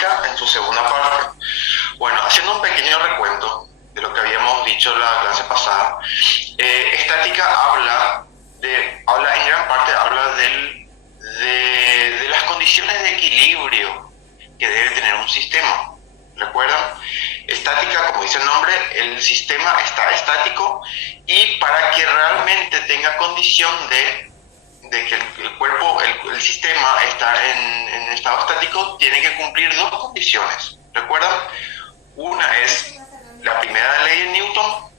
estática en su segunda parte. Bueno, haciendo un pequeño recuento de lo que habíamos dicho la clase pasada, estática habla en gran parte de las condiciones de equilibrio que debe tener un sistema. ¿Recuerdan? Estática, como dice el nombre, el sistema está estático, y para que realmente tenga condición de que el cuerpo, el sistema está en estado estático, tiene que cumplir dos condiciones. ¿Recuerdan? Una es la primera ley de Newton,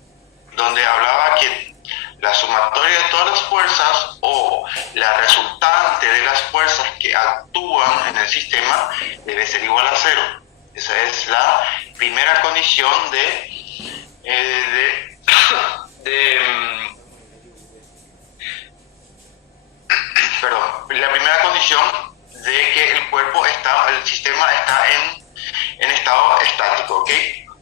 donde hablaba que la sumatoria de todas las fuerzas o la resultante de las fuerzas que actúan en el sistema debe ser igual a cero. Esa es la primera condición la primera condición de que el sistema está en estado estático, ¿ok?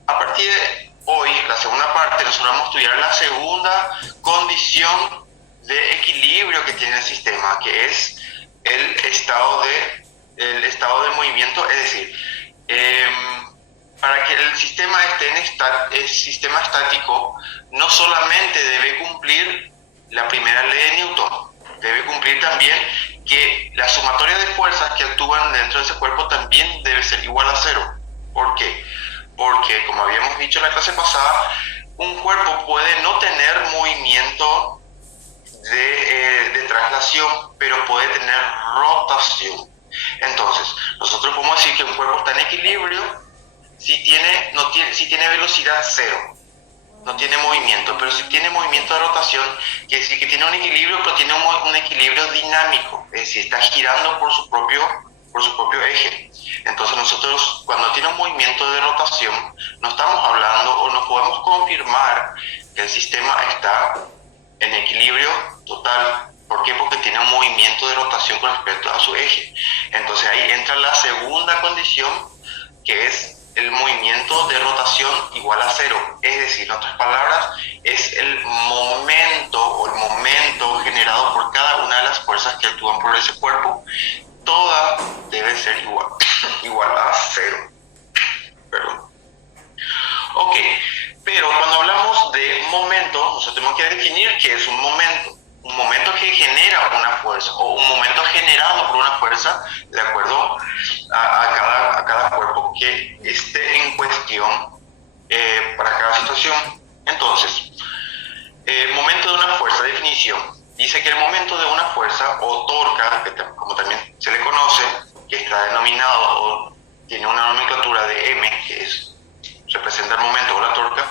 A partir de hoy, la segunda parte, nosotros vamos a estudiar la segunda condición de equilibrio que tiene el sistema, que es el estado de movimiento, es decir, para que el sistema esté en sistema estático, no solamente debe cumplir la primera ley de Newton, debe cumplir también que la sumatoria de fuerzas que actúan dentro de ese cuerpo también debe ser igual a cero. ¿Por qué? Porque, como habíamos dicho en la clase pasada, un cuerpo puede no tener movimiento de traslación, pero puede tener rotación. Entonces, nosotros podemos decir que un cuerpo está en equilibrio si tiene velocidad cero, no tiene movimiento, pero si tiene movimiento de rotación, quiere decir que tiene un equilibrio, pero tiene un equilibrio dinámico, es decir, está girando por su propio eje. Entonces nosotros, cuando tiene un movimiento de rotación, no estamos hablando o no podemos confirmar que el sistema está en equilibrio total. ¿Por qué? Porque tiene un movimiento de rotación con respecto a su eje. Entonces ahí entra la segunda condición, que es el movimiento de rotación igual a cero. Es decir, en otras palabras, es el momento generado por cada una de las fuerzas que actúan por ese cuerpo. Toda debe ser igual a cero. Perdón. Ok, pero cuando hablamos de momento, nosotros tenemos que definir qué es un momento. Un momento que genera una fuerza, o un momento generado por una fuerza, de acuerdo a cada cuerpo que esté en cuestión para cada situación. Entonces, momento de una fuerza, definición. Dice que el momento de una fuerza, o torca, como también se le conoce, que está denominado o tiene una nomenclatura de M, que representa el momento o la torca,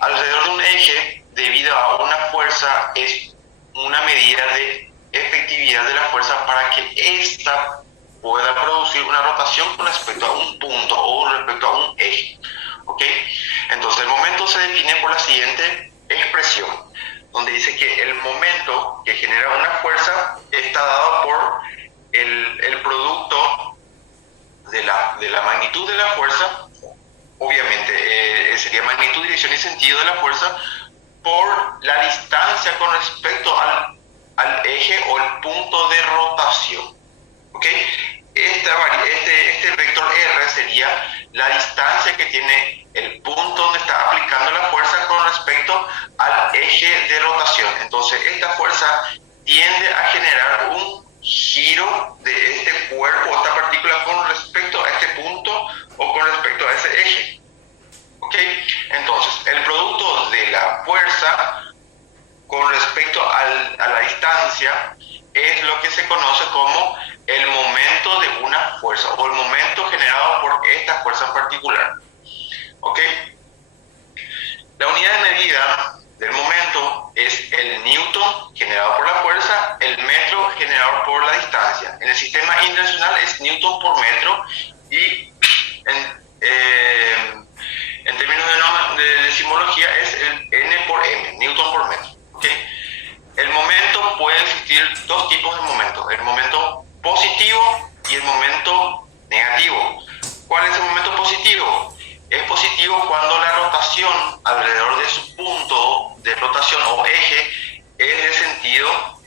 alrededor de un eje, debido a una fuerza, es una medida de efectividad de la fuerza para que ésta pueda producir una rotación con respecto a un punto o respecto a un eje. ¿Ok? Entonces el momento se define por la siguiente expresión, donde dice que el momento que genera una fuerza está dado por el producto de la magnitud de la fuerza, obviamente sería magnitud, dirección y sentido de la fuerza, por la distancia con respecto al eje o el punto de rotación. ¿Ok? Este vector R sería la distancia que tiene el punto donde está aplicando la fuerza con respecto al eje de rotación. Entonces, esta fuerza tiende a generar un giro de este cuerpo o esta partícula con respecto a este punto o con respecto a ese eje. ¿Ok? Entonces, el producto de la fuerza con respecto a la distancia es lo que se conoce como el momento de una fuerza o el momento generado por esta fuerza en particular. ¿Ok? La unidad de medida del momento es el newton generado por la fuerza, el metro generado por la distancia. En el sistema internacional es newton por metro y en términos de decimología es el n por m, newton por metro. ¿Okay? El momento, puede existir dos tipos de momentos, el momento positivo y el momento negativo. ¿Cuál es el momento positivo? Es positivo cuando la rotación alrededor de su punto de rotación o eje es de sentido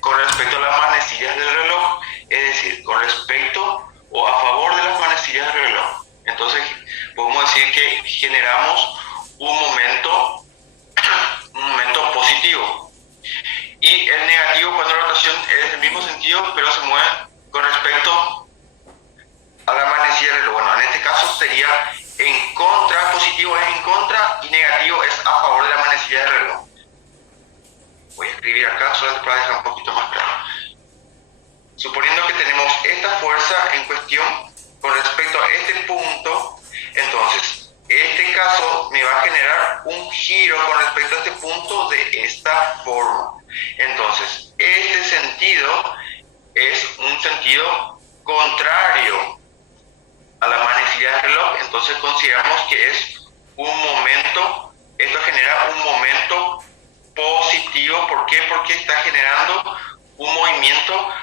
con respecto a las manecillas del reloj, es decir, con respecto o a favor de las manecillas del reloj. Entonces, podemos decir que generamos un momento positivo. Y el negativo, cuando la rotación es del mismo sentido, pero se mueve con respecto a la manecilla del reloj. Bueno, en este caso sería en contra, positivo es en contra y negativo es a favor de la manecilla del reloj. Voy a escribir acá solamente para dejar un poquito más claro. Suponiendo que tenemos esta fuerza en cuestión con respecto a este punto, entonces este caso me va a generar un giro con respecto a este punto de esta forma. Entonces, este sentido es un sentido contrario a la manecilla del reloj, entonces consideramos que es un momento, esto genera un momento positivo. ¿Por qué? Porque está generando un movimiento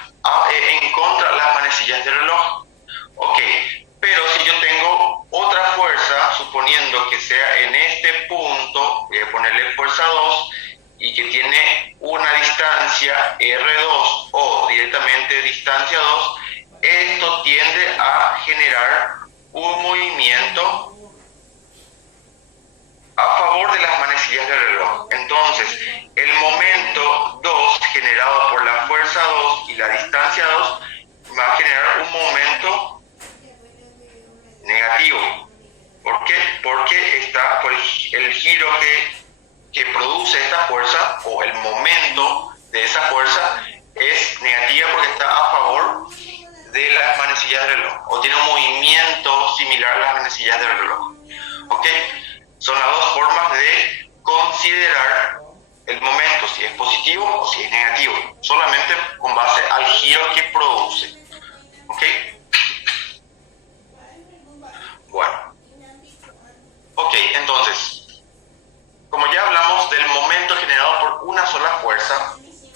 en contra de las manecillas del reloj. Ok, pero si yo tengo otra fuerza, suponiendo que sea en este punto, voy a ponerle fuerza 2, y que tiene una distancia R2 o directamente distancia 2, esto tiende a generar un movimiento a favor de las manecillas del reloj. Entonces, el momento 2 generado por la fuerza 2 y la distancia 2 va a generar un momento negativo. ¿Por qué? Porque está por el giro que produce esta fuerza, o el momento de esa fuerza, es negativa porque está a favor de las manecillas del reloj, o tiene un movimiento similar a las manecillas del reloj. ¿Ok? Son las dos formas de considerar el momento, si es positivo o si es negativo, solamente con base al giro que produce. ¿Ok? Bueno. Ok, entonces, como ya hablamos del momento generado por una sola fuerza,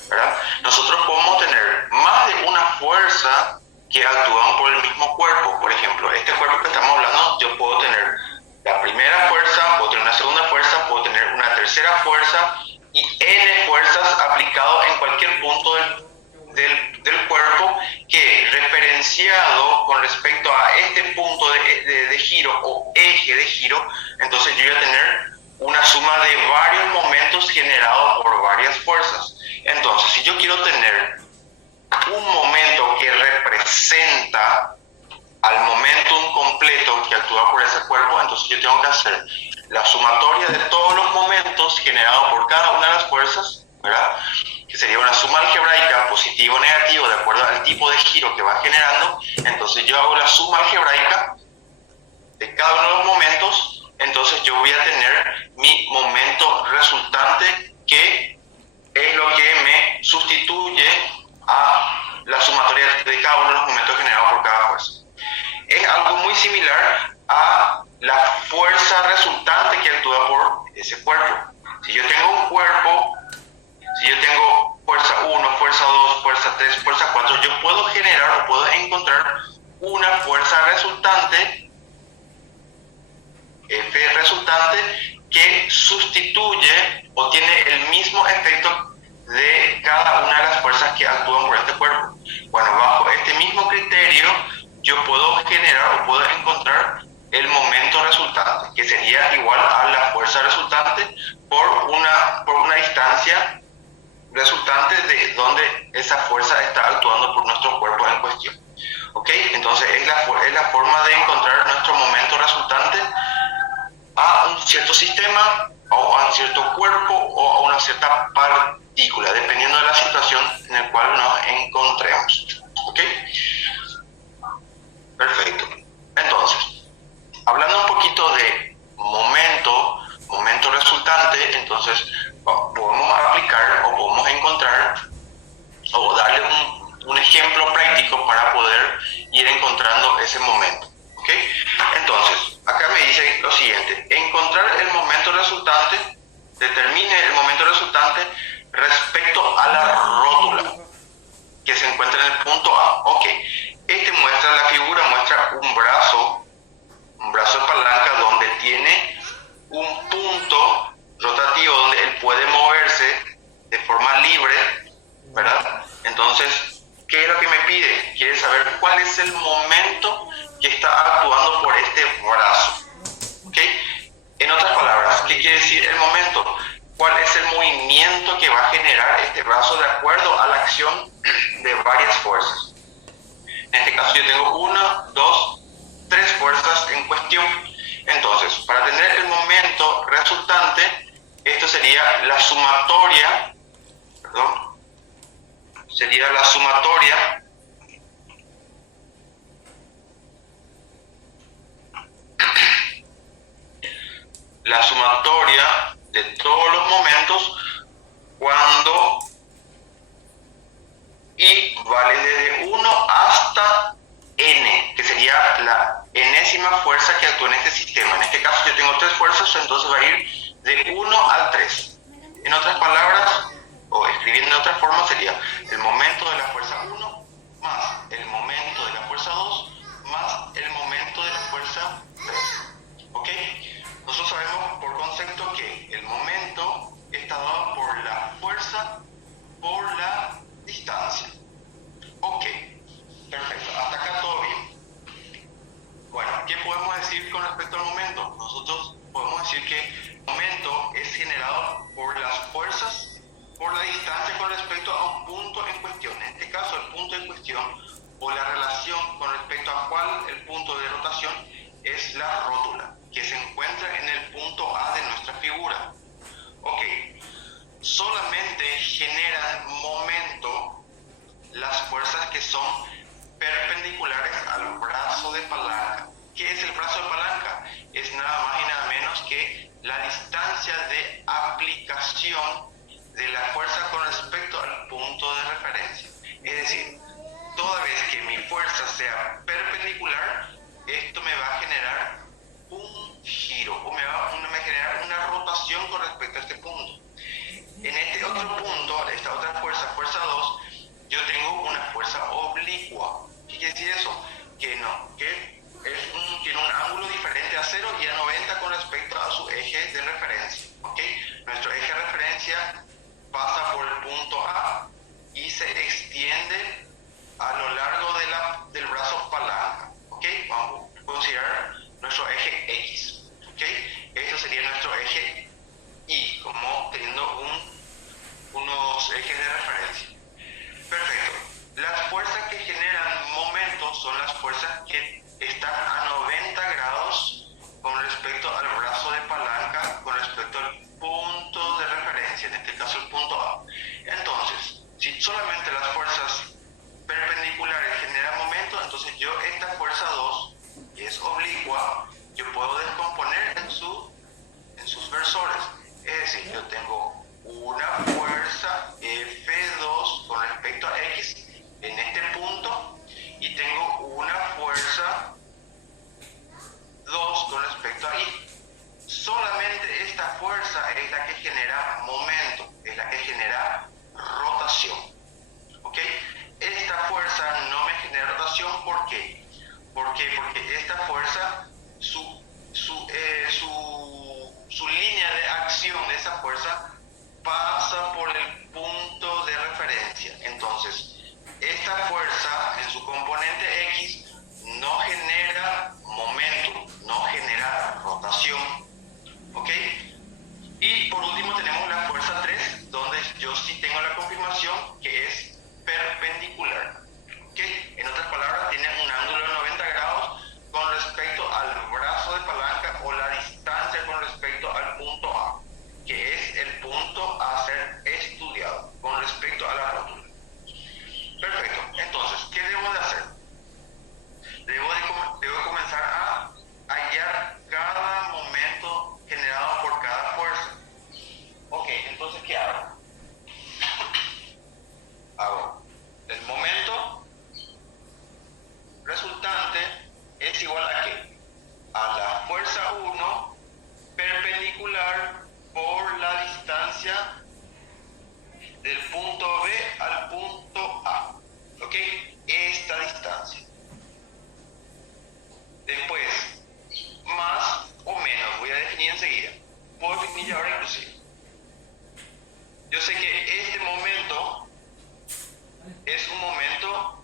¿verdad? Nosotros podemos tener más de una fuerza que actúan por el mismo cuerpo. Por ejemplo, este cuerpo que estamos hablando, yo puedo tener la primera fuerza, puedo tener una segunda fuerza, puedo tener una tercera fuerza y N fuerzas aplicadas en cualquier punto del cuerpo, que referenciado con respecto a este punto de giro o eje de giro, entonces yo voy a tener una suma de varios momentos generados por varias fuerzas. Entonces, si yo quiero tener un momento que representa al momentum completo que actúa por ese cuerpo, entonces yo tengo que hacer la sumatoria de todos los momentos generados por cada una de las fuerzas, ¿verdad? Que sería una suma algebraica, positivo o negativo, de acuerdo al tipo de giro que va generando. Entonces yo hago la suma algebraica de cada uno de los momentos, entonces yo voy a tener mi momento resultante, que es lo que me sustituye a la sumatoria de cada uno de los momentos generados por cada fuerza. Es algo muy similar a la fuerza resultante que actúa por ese cuerpo. Si yo tengo un cuerpo, si yo tengo fuerza 1, fuerza 2, fuerza 3, fuerza 4, yo puedo generar o puedo encontrar una fuerza resultante, F resultante, que sustituye o tiene el mismo efecto de cada una de las fuerzas que actúan por este cuerpo. Bueno, bajo este mismo criterio, yo puedo generar o puedo encontrar el momento resultante, que sería igual a la fuerza resultante por una distancia resultante de donde esa fuerza está actuando por nuestro cuerpo en cuestión. ¿Ok? Entonces es la forma de encontrar nuestro momento resultante a un cierto sistema, o a un cierto cuerpo, o a una cierta partícula, dependiendo de la situación en la cual nos encontremos. ¿Ok? Perfecto. Entonces, hablando un poquito de momento resultante, entonces podemos aplicar o podemos encontrar o darle un ejemplo práctico para poder ir encontrando ese momento. ¿Ok? Entonces, acá me dice lo siguiente: encontrar el momento resultante, determine el momento resultante respecto a la rótula que se encuentra en el punto A. Ok, la figura muestra un brazo de palanca donde tiene un punto rotativo donde él puede moverse de forma libre, ¿verdad? Entonces, ¿qué es lo que me pide? Quiere saber cuál es el momento que está actuando por este cuál es el movimiento que va a generar este brazo de acuerdo a la acción de varias fuerzas. En este caso yo tengo 1, 2, 3 fuerzas en cuestión. Entonces, para tener el momento resultante, esto sería la sumatoria, sería la sumatoria de todos los momentos cuando I vale desde 1 hasta N, que sería la enésima fuerza que actúa en este sistema. En este caso yo tengo 3 fuerzas, entonces va a ir de 1 al 3. En otras palabras, o escribiendo de otra forma, sería el momento de la fuerza 1 más el momento de la fuerza 2 más el momento de la fuerza 3. ¿Ok? Nosotros sabemos por concepto que el momento está dado por la fuerza por la distancia. Ok, perfecto. Hasta acá todo bien. Bueno, ¿qué podemos decir con respecto al momento? Nosotros podemos decir que el momento es generado por las fuerzas por la distancia con respecto a un punto en cuestión. En este caso, el punto en cuestión o la relación con respecto a cuál el punto de rotación es la rótula, que se encuentra en el punto A de nuestra figura. Ok, solamente generan momento las fuerzas que son perpendiculares al brazo de palanca. ¿Qué es el brazo de palanca? Es nada más y nada menos que la distancia de aplicación de la fuerza con respecto al punto de referencia. Es decir, toda vez que mi fuerza sea perpendicular, esto me va a generar un giro o me va a generar una rotación con respecto a este punto. En este otro punto, esta otra fuerza, fuerza 2, yo tengo una fuerza oblicua. ¿Qué quiere decir eso? Que tiene un ángulo diferente a 0 y a 90 con respecto a su eje de referencia. ¿Okay? Nuestro eje de referencia pasa por el punto A y se extiende a lo largo del brazo palanca. ¿Okay? Vamos a considerar nuestro eje X. ¿Okay? Esto sería nuestro eje Y, como teniendo unos ejes de referencia. Perfecto. Las fuerzas que generan momentos son las fuerzas que están a 90 grados con respecto al brazo de palanca, con respecto al punto de referencia, en este caso el punto A. Entonces, si solamente las fuerzas perpendiculares generan momento, entonces yo esta fuerza 2, que es oblicua, yo puedo descomponer en sus versores. Es decir, yo tengo una fuerza F2 con respecto a X en este punto y tengo una fuerza 2 con respecto a Y. Solamente esta fuerza es la que genera momento, es la que genera rotación. ¿Ok? Esta fuerza no me genera rotación, ¿por qué? Porque esta fuerza, su línea de acción de esa fuerza pasa por el punto de referencia. Entonces, esta fuerza en su componente X no genera momento, no genera rotación. ¿Ok? Y por último tenemos la fuerza 3, donde yo sí tengo la confirmación que es perpendicular. ¿Ok? En otras palabras, tiene un ángulo de 90 grados con respecto al brazo de palanca o la distancia con respecto al punto A, que es el punto a ser estudiado con respecto a la rótula. Perfecto. Entonces, ¿qué debo de hacer? Debo comenzar a hallar cada momento generado por cada fuerza. Ok, entonces, ¿qué hago? Hago el momento resultante es igual a ¿qué? A la fuerza 1 perpendicular por la distancia del punto B al punto A. ¿Ok? Esta distancia. Después, más o menos, voy a definir enseguida. Puedo definir ahora inclusive. Yo sé que este momento es un momento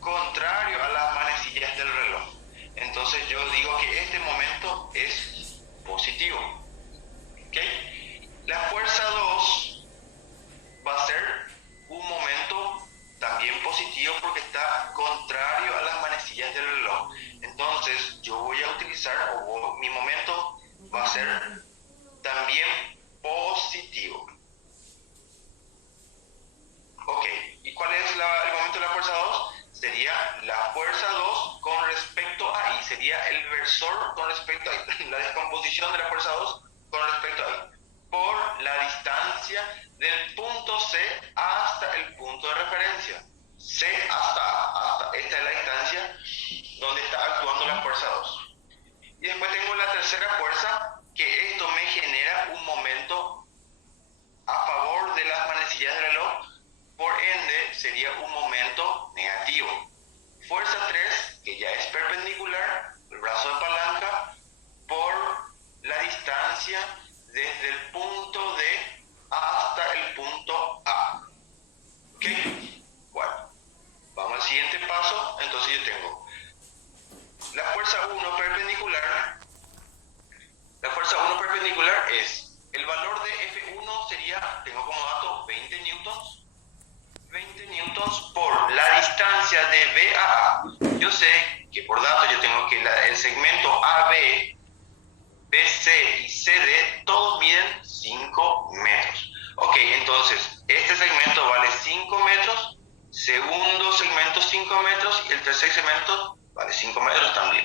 contrario a las manecillas del reloj. Entonces yo digo que este momento es positivo. ¿Ok? La fuerza 2 va a ser un momento también positivo porque está contrario a las manecillas del reloj. Entonces yo voy a utilizar, mi momento va a ser también positivo. Ok, ¿y cuál es el momento de la fuerza 2? Sería la fuerza 2 con respecto a I, sería el versor con respecto a I, la descomposición de la fuerza 2 con respecto a I, por la distancia del punto C hasta el punto de referencia. C hasta A, esta es la distancia donde está actuando la fuerza 2. Y después tengo la tercera fuerza, que esto me genera un momento a favor de las manecillas del reloj, por ende sería un momento negativo. Fuerza 3, que ya es perpendicular, el brazo de palanca, por la distancia desde el punto D hasta el punto A. ¿Ok? Bueno, vamos al siguiente paso. Entonces yo tengo la fuerza 1 perpendicular. La fuerza 1 perpendicular es, el valor de F1 sería, tengo como dato 20 newtons. 20 newtons por la distancia de B a A. Yo sé que por dato yo tengo que el segmento AB, BC y CD todos miden 5 metros. Ok, entonces este segmento vale 5 metros, segundo segmento 5 metros y el tercer segmento vale 5 metros también,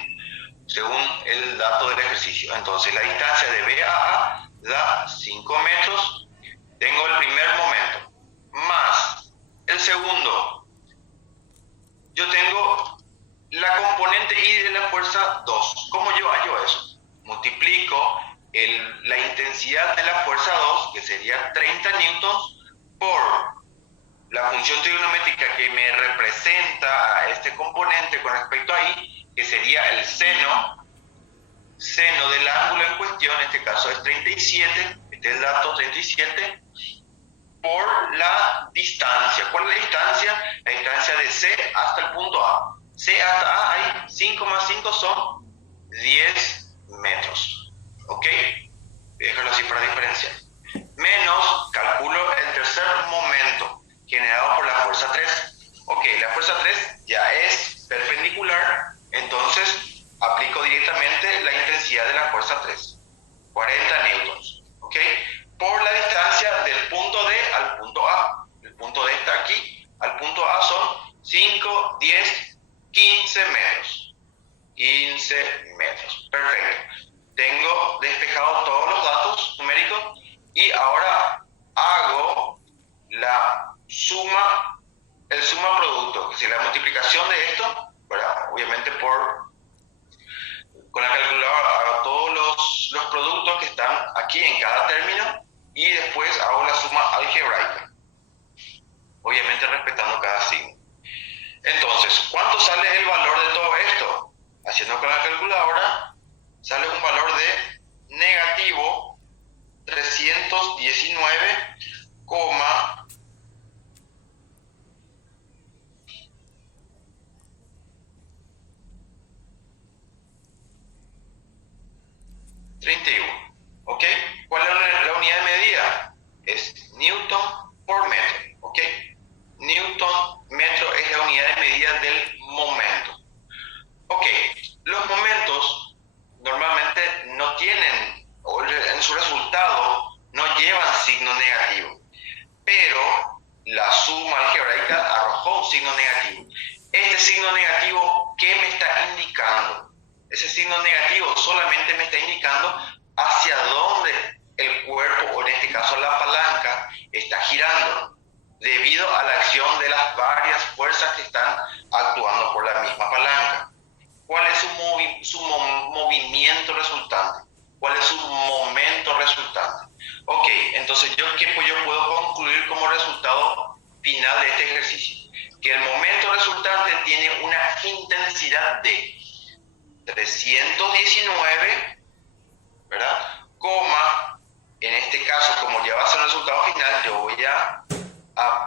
según el dato del ejercicio. Entonces la distancia de B a A da 5 metros. Tengo el primer momento más el segundo. Yo tengo la componente I de la fuerza 2. ¿Cómo yo hallo eso? Multiplico la intensidad de la fuerza 2, que sería 30 newtons, por la función trigonométrica que me representa a este componente con respecto a I, que sería el seno del ángulo en cuestión, en este caso es 37, este es el dato 37, por la distancia. ¿Cuál es la distancia? La distancia de C hasta el punto A. C hasta A hay 5 más 5 son 10 metros. ¿Ok? Déjalo así para diferenciar. Menos, calculo el tercer momento generado por la fuerza 3. Ok, la fuerza 3 ya es perpendicular, entonces aplico directamente la intensidad de la fuerza 3. 40 newtons. ¿Ok? Por la distancia del punto D al punto A. El punto D está aquí, al punto A son 5, 10, 15 metros. 15 metros. Perfecto. Tengo despejado todos los datos numéricos y ahora hago la suma, el suma producto, que es la multiplicación de esto, ¿verdad? Obviamente con la calculadora hago todos los productos que están aquí en cada término y después hago la suma algebraica, obviamente respetando cada signo. Entonces, ¿cuánto sale el valor de todo esto? Haciendo con la calculadora, sale un valor de negativo 319,31. ¿Ok? ¿Cuál es la unidad de medida? Es newton por metro. ¿Ok? Newton metro es la unidad de medida del momento. Ok, los momentos normalmente no tienen, o en su resultado, no llevan signo negativo, pero la suma algebraica arrojó un signo negativo. Este signo negativo, ¿qué me está indicando? Ese signo negativo solamente me está indicando hacia dónde el cuerpo, o en este caso la palanca, está girando, debido a la acción de las varias fuerzas que están actuando por la misma palanca. ¿Cuál es su movimiento resultante? ¿Cuál es su momento resultante? Ok, entonces ¿qué yo puedo concluir como resultado final de este ejercicio? Que el momento resultante tiene una intensidad de 319, ¿verdad? Coma, en este caso, como ya va a ser el resultado final, yo voy a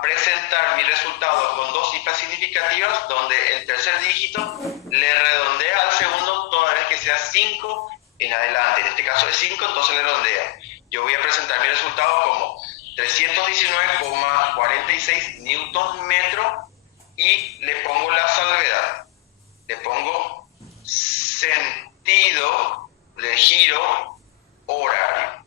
presentar mi resultado con dos cifras significativas, donde el tercer dígito le redondea al segundo toda vez que sea 5 en adelante. En este caso es 5, entonces le redondea. yo voy a presentar mi resultado como 319,46 newton metro y le pongo la salvedad. Le pongo sentido de giro horario.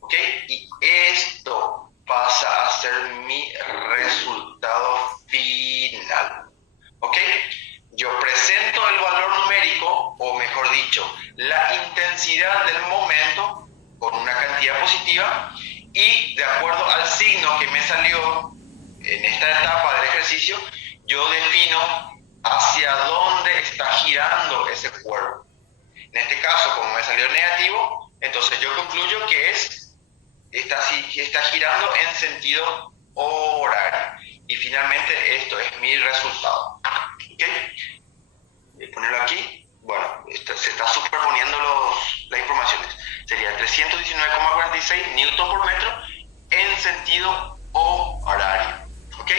¿Ok? Y esto pasa a ser mi resultado final. ¿Ok? Yo presento el valor numérico, o mejor dicho, la intensidad del momento con una cantidad positiva y de acuerdo al signo que me salió en esta etapa del ejercicio, yo defino hacia dónde está girando ese cuerpo. En este caso, como me salió negativo, entonces yo concluyo que está girando en sentido horario. Y finalmente esto es mi resultado. ¿Ok? Voy a ponerlo aquí. Bueno, se está superponiendo las informaciones. Sería 319,46 newton por metro en sentido horario. ¿Ok?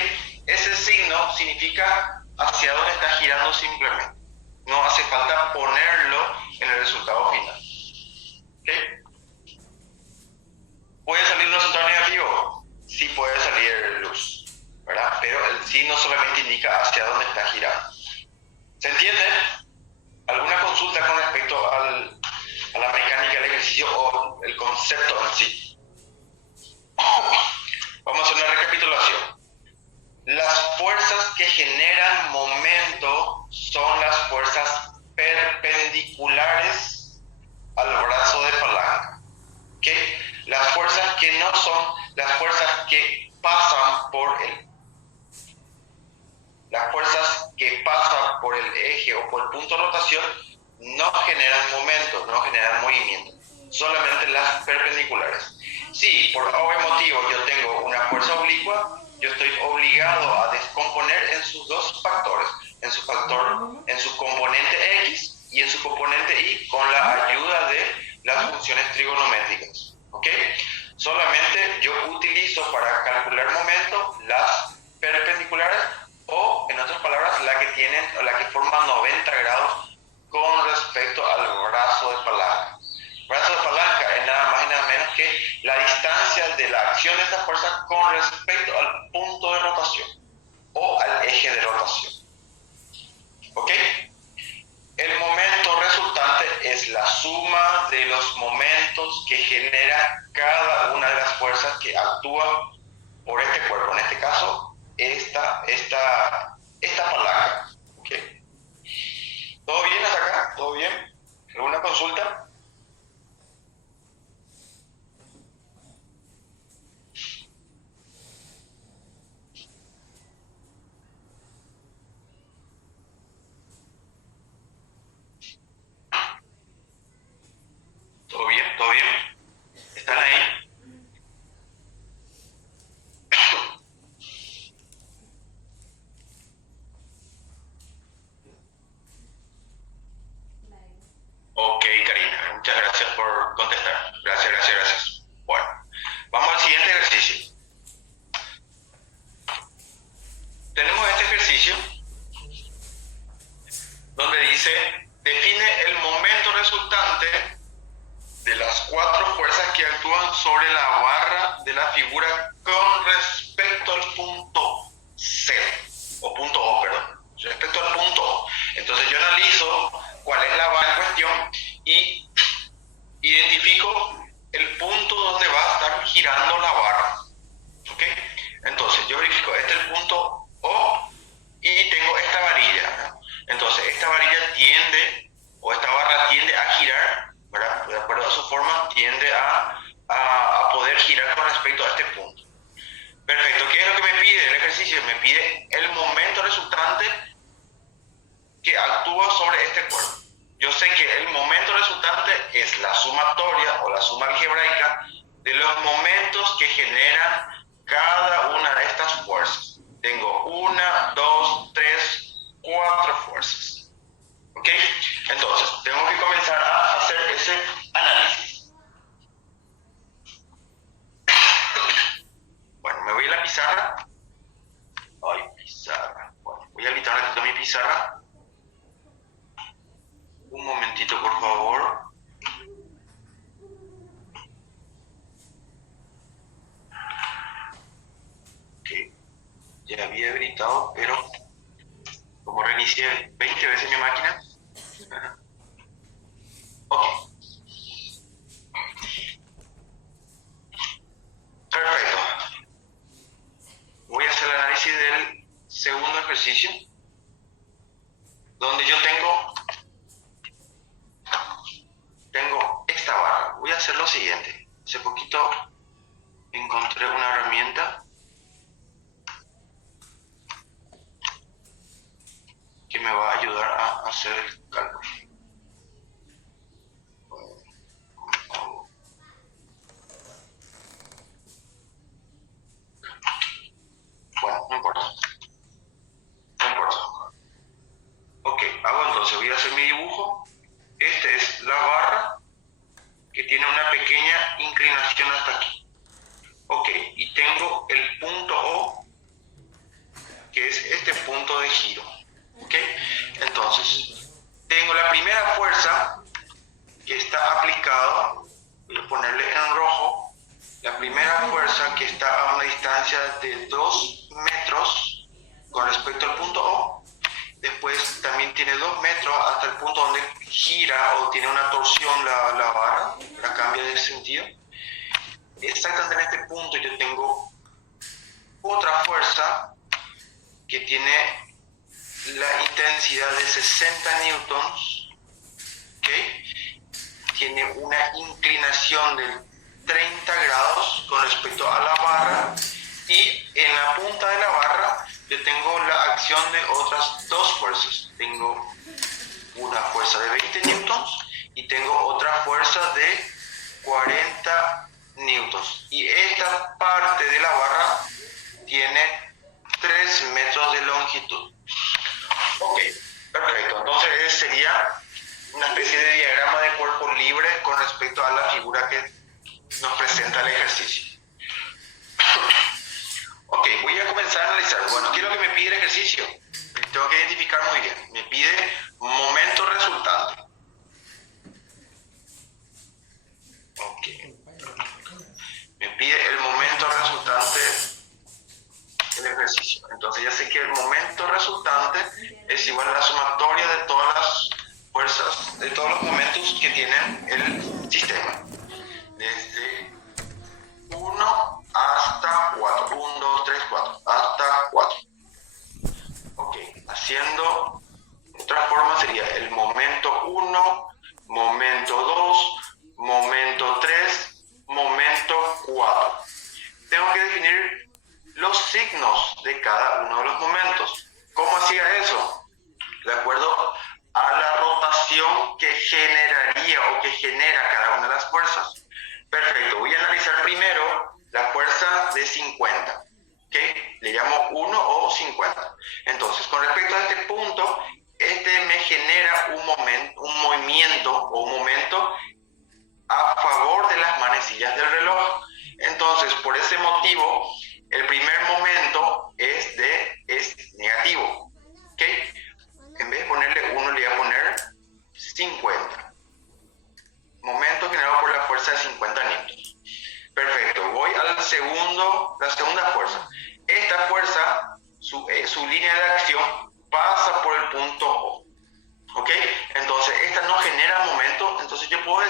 Ese signo significa hacia dónde está girando simplemente. No hace falta ponerlo en el resultado final. ¿Ok? ¿Puede salir un resultado negativo? Sí puede salir luz, ¿verdad? Pero el signo solamente indica hacia dónde está girando. ¿Se entiende? ¿Alguna consulta con respecto a la mecánica del ejercicio o el concepto en sí? Vamos a hacer una recapitulación. Las fuerzas que generan momento son las fuerzas perpendiculares al brazo de palanca. ¿Okay? Las fuerzas que no son las fuerzas que pasan por el eje o por el punto de rotación no generan momento, no generan movimiento, solamente las perpendiculares. Si por algún motivo yo tengo una fuerza oblicua, yo estoy obligado a descomponer en sus dos factores, en su componente X y en su componente Y, con la ayuda de las funciones trigonométricas. ¿Ok? Solamente yo utilizo para calcular momento las perpendiculares o, en otras palabras, la que forma 90 grados con respecto al brazo de palanca. Brazo de palanca es nada más y nada menos que la distancia de la acción de esta fuerza con respecto al punto de rotación o al eje de rotación. ¿Ok? El momento resultante es la suma de los momentos que genera cada una de las fuerzas que actúan por este cuerpo. En este caso, esta palanca. ¿Okay? ¿Todo bien hasta acá? ¿Todo bien? ¿Alguna consulta? ¿Todo bien? ¿Todo bien? ¿Están ahí? Ok, Karina, muchas gracias por contestar. Gracias, gracias, gracias. Bueno, vamos al siguiente ejercicio. Tenemos este ejercicio donde dice, define el momento resultante de las cuatro fuerzas que actúan sobre la barra de la figura con respecto al punto C, o punto O, perdón, respecto al punto O. Entonces yo analizo cuál es la barra en cuestión y identifico el punto donde va a estar girando la barra. ¿Ok? Entonces yo verifico, este es el punto O y tengo esta varilla, ¿no? Entonces esta varilla esta barra tiende a girar, ¿verdad? De acuerdo a su forma, tiende a poder girar con respecto a este punto. Perfecto, ¿qué es lo que me pide el ejercicio? Me pide el momento resultante que actúa sobre este cuerpo. Yo sé que el momento resultante es la sumatoria o la suma algebraica de los momentos que generan cada una de estas fuerzas. Tengo 1, 2, 3, 4 fuerzas. ¿Ok? Entonces, tengo que comenzar a hacer ese análisis. Bueno, me voy a la pizarra. Ay, pizarra. Bueno, voy a habilitar un ratito mi pizarra. Un momentito, por favor. conectado, pero como reinicié 20 veces mi máquina. Ok. Perfecto. Voy a hacer el análisis del segundo ejercicio, donde yo tengo esta barra. Voy a hacer lo siguiente. Hace poquito encontré una herramienta que me va a ayudar a hacer el cálculo. Bueno, no importa. No importa. Ok, hago entonces, voy a hacer mi dibujo. Esta es la barra que tiene una pequeña inclinación hasta aquí. Ok, y tengo el punto O, que es este punto de giro. Ok, entonces tengo la primera fuerza que está aplicada, voy a ponerle en rojo, la primera fuerza que está a una distancia de 2 metros con respecto al punto O. Después también tiene 2 metros hasta el punto donde gira o tiene una torsión la barra, la cambia de sentido. Exactamente en este punto yo tengo otra fuerza que tiene la intensidad de 60 newtons, ¿okay? Tiene una inclinación de 30 grados con respecto a la barra, y en la punta de la barra yo tengo la acción de otras dos fuerzas. Tengo una fuerza de 20 newtons y tengo otra fuerza de 40 newtons. Y esta parte de la barra tiene 3 metros de longitud. Ok, perfecto. Entonces ese sería una especie de diagrama de cuerpo libre con respecto a la figura que nos presenta el ejercicio. Ok, voy a comenzar a analizar. Bueno, ¿qué es lo que me pide el ejercicio? Tengo que identificar muy bien. Me pide momento resultante. Ok. Me pide el momento resultante del ejercicio. Entonces ya sé que el momento resultante es igual a la sumatoria de todas las fuerzas, de todos los momentos que tienen el sistema. Desde 1 hasta 4. 1, 2, 3, 4. Hasta 4. Ok. Haciendo otra forma sería el momento 1, momento 2, momento 3, momento 4. Tengo que definir los signos de cada uno de los momentos. ¿Cómo hacía eso? De acuerdo a la rotación que generaría o que genera cada una de las fuerzas. Perfecto, voy a analizar primero la fuerza de 50. ¿Okay? Le llamo 1 o 50. Entonces, con respecto a este punto, este me genera un movimiento o un momento a favor de las manecillas del reloj. Entonces, por ese motivo, el primer momento es negativo. ¿Okay? En vez de ponerle 1, le voy a poner 50. Momento generado por la fuerza de 50 newtons. Perfecto, voy a la segunda fuerza. Esta fuerza, su línea de acción pasa por el punto O. ¿Ok? Entonces, esta no genera momento, entonces yo puedo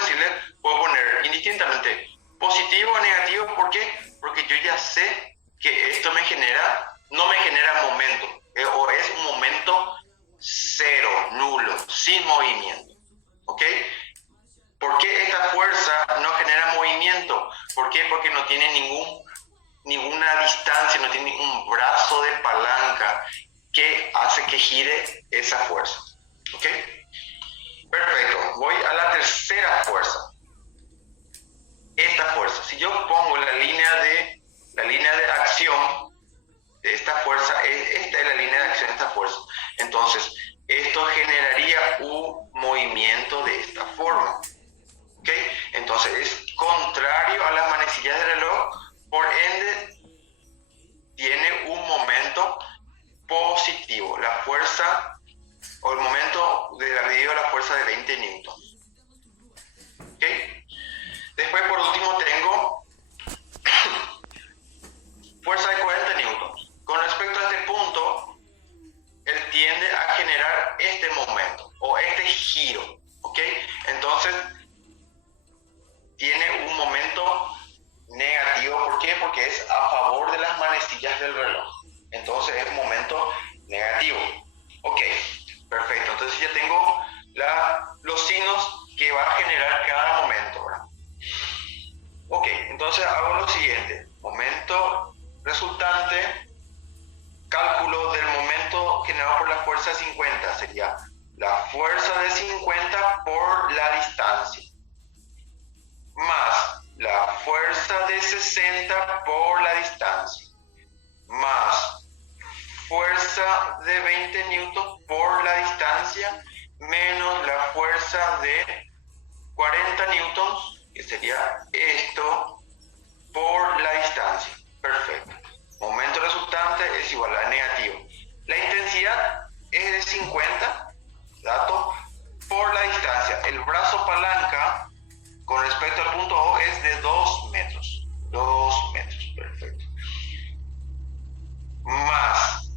poner indistintamente positivo o negativo. ¿Por qué? Porque yo ya sé que esto no me genera momento, o es un momento cero, nulo, sin movimiento. ¿Ok? ¿Por qué esta fuerza no genera movimiento? ¿Por qué? Porque no tiene ninguna distancia, no tiene ningún brazo de palanca que hace que gire esa fuerza. ¿Ok? Perfecto. Voy a la tercera fuerza. Esta fuerza. Si yo pongo la línea de acción de esta fuerza, esta es la línea de acción de esta fuerza. Entonces, esto generaría un movimiento de esta forma. ¿Ok? Entonces es contrario a las manecillas del reloj, por ende tiene un momento positivo. La fuerza o el momento dividido a la fuerza de 20 newtons. ¿Ok? Después, por último, tengo fuerza de 40 newtons. Con respecto a este punto, 60 por la distancia, más la fuerza de 60 por la distancia, más fuerza de 20 newtons por la distancia, menos la fuerza de 40 newtons, que sería esto, por la distancia. Perfecto. Momento resultante es igual a negativo. La intensidad es de 50, dato, por la distancia. El brazo palanca con respecto al punto O es de 2 metros. 2 metros, perfecto. Más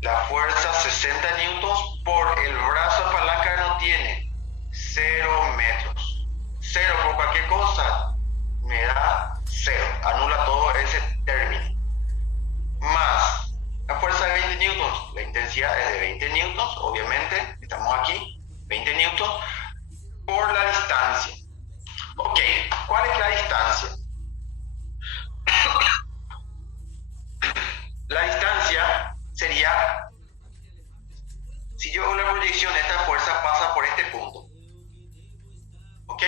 la fuerza 60 newtons por el brazo de palanca no tiene 0 metros. 0 por cualquier cosa me da 0. Anula todo ese término. Más la fuerza de 20 newtons. La intensidad es de 20 newtons, obviamente. Estamos aquí. 20 newtons por la distancia. Ok, ¿cuál es la distancia? La distancia sería, si yo hago la proyección, esta fuerza pasa por este punto. ¿Ok?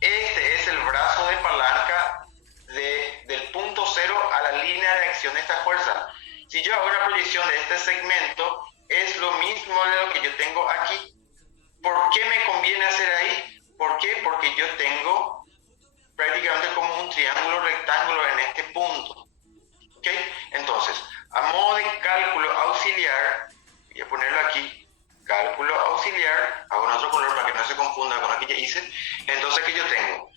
Este es el brazo de palanca del punto cero a la línea de acción de esta fuerza. Si yo hago una proyección de este segmento, es lo mismo de lo que yo tengo aquí. ¿Por qué me conviene hacer ahí? ¿Por qué? Porque yo tengo prácticamente como un triángulo rectángulo en este punto. ¿Ok? Entonces, a modo de cálculo auxiliar, voy a ponerlo aquí, cálculo auxiliar, hago en otro color para que no se confunda con lo que ya hice. Entonces, ¿qué yo tengo?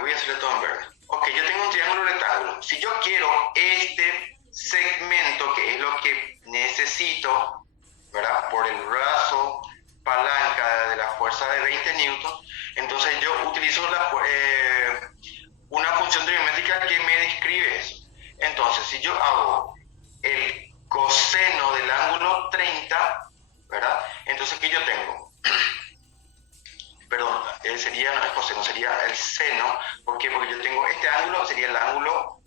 Voy a hacerlo todo en verde. Ok, yo tengo un triángulo rectángulo. Si yo quiero este segmento, que es lo que necesito, ¿verdad? Por el brazo palanca de la fuerza de 20 newtons, entonces yo utilizo una función trigonométrica que me describe eso. Entonces, si yo hago el coseno del ángulo 30, ¿verdad? Entonces, ¿qué yo tengo? Perdón, sería, no es coseno, sería el seno. ¿Por qué? Porque yo tengo este ángulo, sería el ángulo,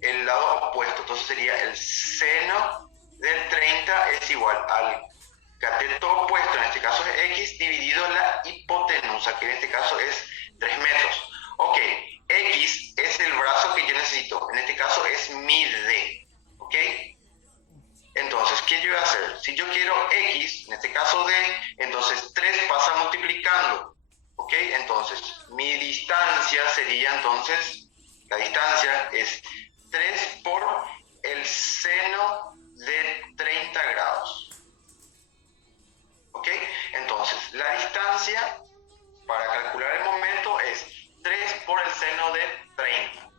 el lado opuesto. Entonces sería el seno del 30 es igual al cateto opuesto, en este caso es X, dividido la hipotenusa, que en este caso es 3 metros. Ok, X es el brazo que yo necesito, en este caso es mi D. ¿Ok? Entonces, ¿qué yo voy a hacer? Si yo quiero X, en este caso D, entonces 3 pasa multiplicando. ¿Ok? Entonces, mi distancia sería entonces, la distancia es 3 por el seno de 30 grados. ¿Ok? Entonces, la distancia para calcular el momento es 3 por el seno de 30.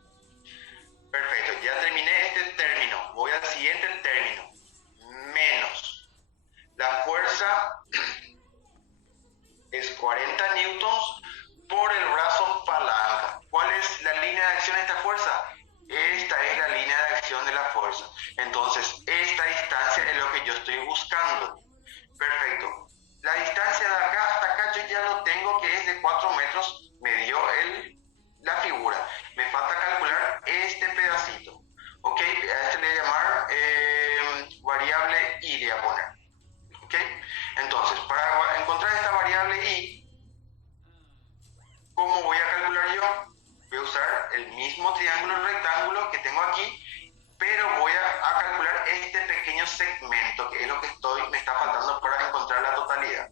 Perfecto, ya terminé este término. Voy al siguiente término. Menos la fuerza es 40 newtons por el brazo palanca. ¿Cuál es la línea de acción de esta fuerza? Esta es la línea de acción de la fuerza. Entonces, esta distancia es lo que yo estoy buscando. Perfecto. La distancia de acá hasta acá yo ya lo tengo, que es de 4 metros. Me dio la figura. Me falta calcular este pedacito. ¿Ok? A este le voy a llamar variable y le voy a poner. ¿Ok? Entonces, para encontrar esta variable y, ¿cómo voy a calcular yo? Voy a usar el mismo triángulo rectángulo que tengo aquí, pero voy a calcular este pequeño segmento, que es lo que me está faltando para encontrar la totalidad.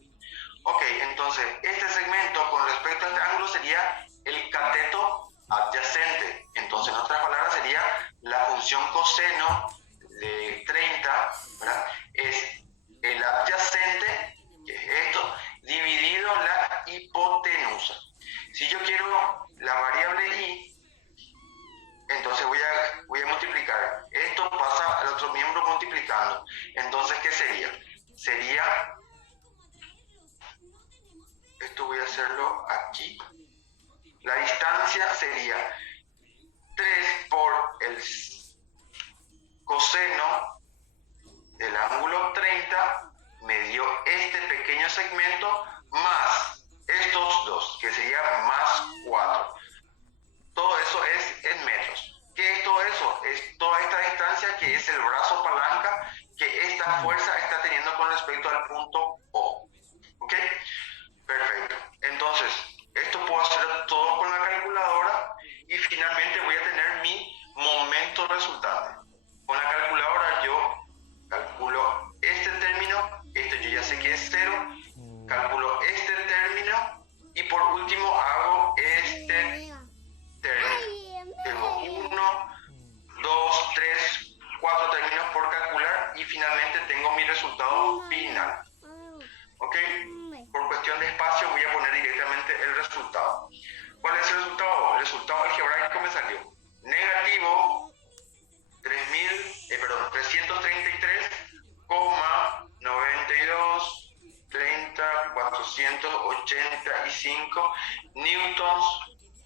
Ok, entonces, este segmento con respecto a este ángulo sería el cateto adyacente. Entonces, en otras palabras, sería la función coseno de 30, ¿verdad? Es el adyacente, que es esto, dividido la hipotenusa. Si yo quiero la variable y, entonces voy a multiplicar. Esto pasa al otro miembro multiplicando. Entonces, ¿qué sería? Sería, esto voy a hacerlo aquí. La distancia sería 3 por el coseno del ángulo 30, me dio este pequeño segmento, más estos dos, que sería más 4. Todo eso es en metros. ¿Qué es todo eso? Es toda esta distancia, que es el brazo palanca que esta fuerza está teniendo con respecto al punto O. ¿Ok? por último hago este término. Tengo 1, 2, 3, 4 términos por calcular y finalmente tengo mi resultado final. ¿Ok? Por cuestión de espacio voy a poner directamente el resultado. ¿Cuál es el resultado? El resultado algebraico me salió negativo 3.032,92,30,485 newtons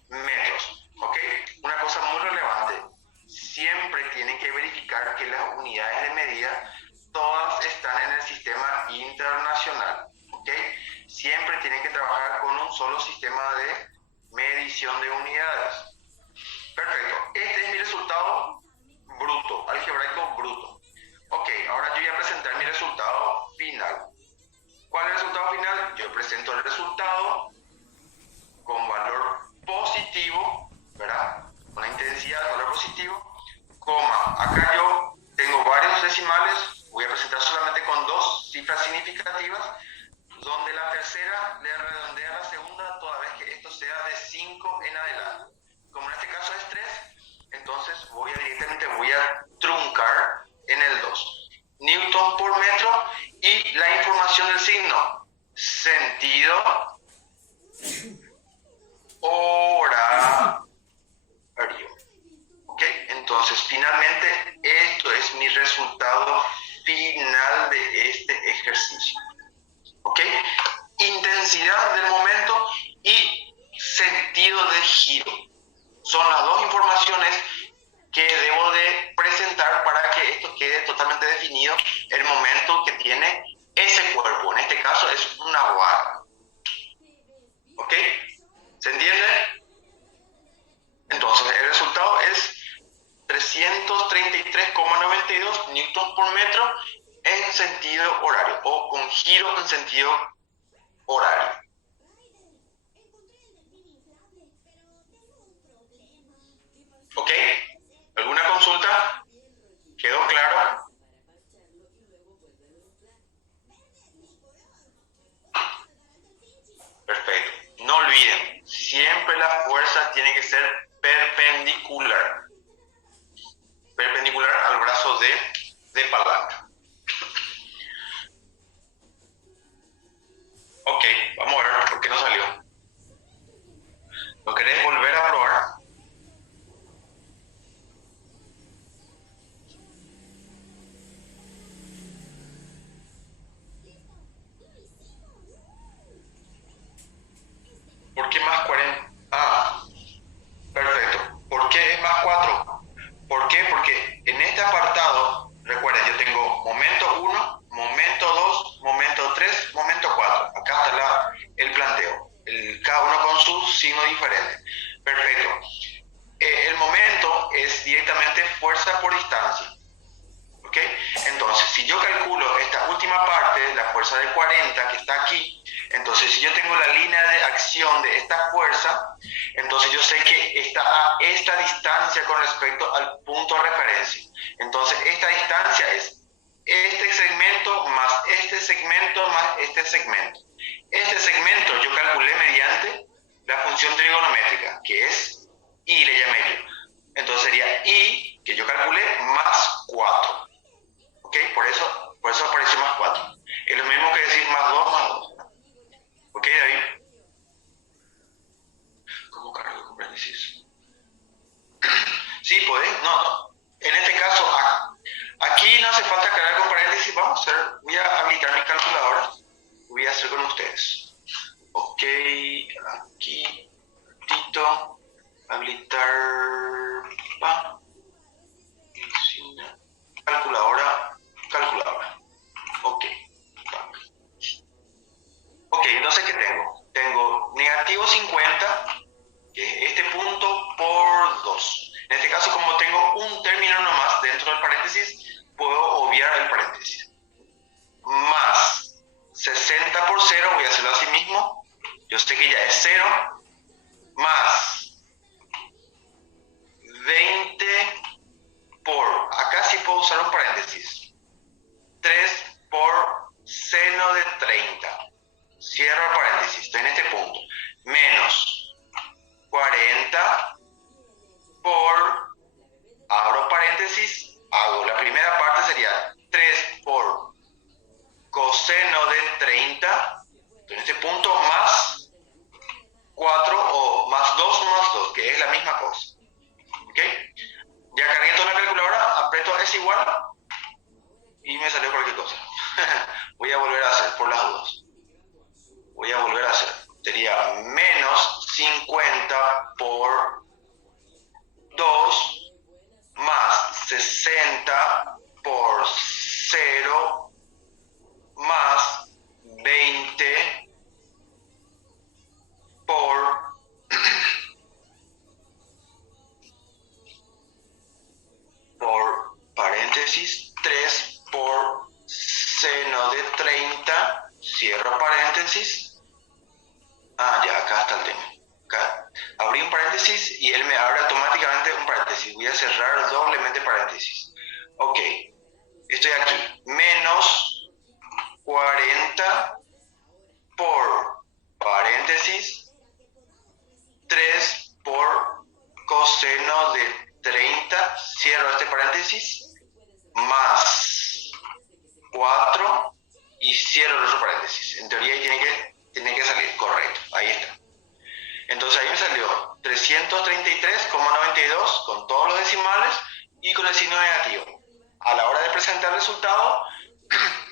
metros. ¿Ok? Una cosa muy relevante. Siempre tienen que verificar que las unidades de medida todas están en el sistema internacional. ¿Ok? Siempre tienen que trabajar con un solo sistema de medición de unidades. Perfecto. Este es mi resultado bruto, algebraico bruto. Ok, ahora yo voy a presentar mi resultado final. ¿Cuál es el resultado final? Yo presento el resultado con valor positivo, ¿verdad? Una intensidad de valor positivo, coma. Acá yo tengo varios decimales, voy a presentar solamente con 2 cifras significativas, donde la tercera le redondea a la segunda toda vez que esto sea de 5 en adelante. Como en este caso es 3, entonces directamente voy a truncar en el 2. Newton por metro y la información del signo. Sentido horario. ¿Ok? Entonces, finalmente, esto es mi resultado final de este ejercicio. ¿Ok? Intensidad del momento y sentido de giro. Son las 2 informaciones que debo de presentar para que esto quede totalmente definido el momento que tiene ese cuerpo. En este caso es una barra. ¿Ok? ¿Se entiende? Entonces el resultado es 333,92 newtons por metro en sentido horario o con giro en sentido horario. ¿Ok? ¿Alguna consulta? ¿Quedó claro? Perfecto. No olviden, siempre la fuerza tiene que ser perpendicular. Perpendicular al brazo de palanca. Ok, vamos a ver por qué no salió. ¿Lo querés volver a probar? ¿Por qué más 40? Ah, perfecto. ¿Por qué es más 4? ¿Por qué? Porque en este apartado, recuerden, yo tengo momento 1, momento 2, momento 3, momento 4. Acá está el planteo. Cada uno con su signo diferente. Perfecto. El momento es directamente fuerza por distancia. ¿Ok? Entonces, si yo calculo esta última parte, la fuerza de 40 que está aquí, entonces si yo tengo la línea de acción de esta fuerza, entonces yo sé que está a esta distancia con respecto al punto de referencia. Entonces, esta distancia es este segmento más este segmento más este segmento. Este segmento yo calculé mediante la función trigonométrica, que es I, le llamé yo. Entonces sería I, que yo calculé, más 4. ¿Ok? Por eso apareció más 4. Es lo mismo que decir más 2 más 2. ¿Ok, David? ¿Cómo cargo con paréntesis? Sí, ¿podés? No. En este caso, aquí no hace falta cargar con paréntesis. Voy a habilitar mi calculadora. Voy a hacer con ustedes. Ok, aquí, Tito, habilitar, calculadora. Ok. Ok, entonces ¿qué tengo? Tengo negativo 50, que es este punto, por 2. En este caso, como tengo un término nomás dentro del paréntesis, puedo obviar el paréntesis. Más 60 por 0, voy a hacerlo así mismo. Yo sé que ya es 0. Más 20 por, acá sí puedo usar un paréntesis, 3 por seno de 30. Cierro el paréntesis, estoy en este punto. menos 40 por, abro paréntesis, hago la primera parte sería 3 por coseno de 30, en este punto más 4 o más 2, que es la misma cosa. ¿Ok? Ya cargué toda la calculadora, aprieto es igual y me salió cualquier cosa. Voy a volver a hacer por las dudas. Voy a volver a hacer. Sería menos 50 por 2 más 60 por 0 más 20 por paréntesis 3 por seno de 30, cierro paréntesis. Ya, acá está el tema. Acá abrí un paréntesis y él me abre automáticamente un paréntesis. Voy a cerrar doblemente paréntesis. Ok, estoy aquí. Menos 40 por paréntesis 3 por coseno de 30, cierro este paréntesis, más 4 y cierro el otro paréntesis. En teoría ahí tiene que salir, correcto, ahí está. Entonces ahí me salió 333,92 con todos los decimales y con el signo negativo. A la hora de presentar el resultado,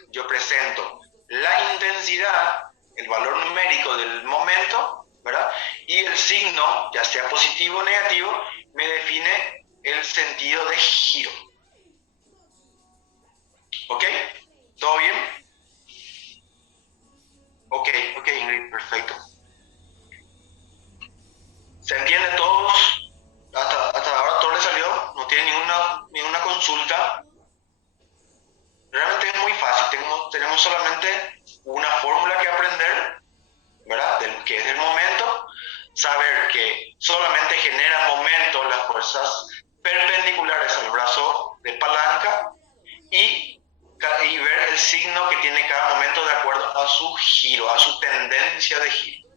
yo presento la intensidad, el valor numérico del momento, ¿verdad? Y el signo, ya sea positivo o negativo, me define el sentido de giro. ¿Ok? ¿Todo bien? Ok, Ingrid, perfecto. ¿Se entiende todos? Hasta ahora todo le salió, no tiene ninguna consulta. Realmente es muy fácil, tenemos solamente una fórmula que aprender, ¿verdad? Que es del momento, saber que solamente generan momento las fuerzas perpendiculares al brazo de palanca y ver el signo que tiene cada momento de acuerdo a su giro, a su tendencia de giro.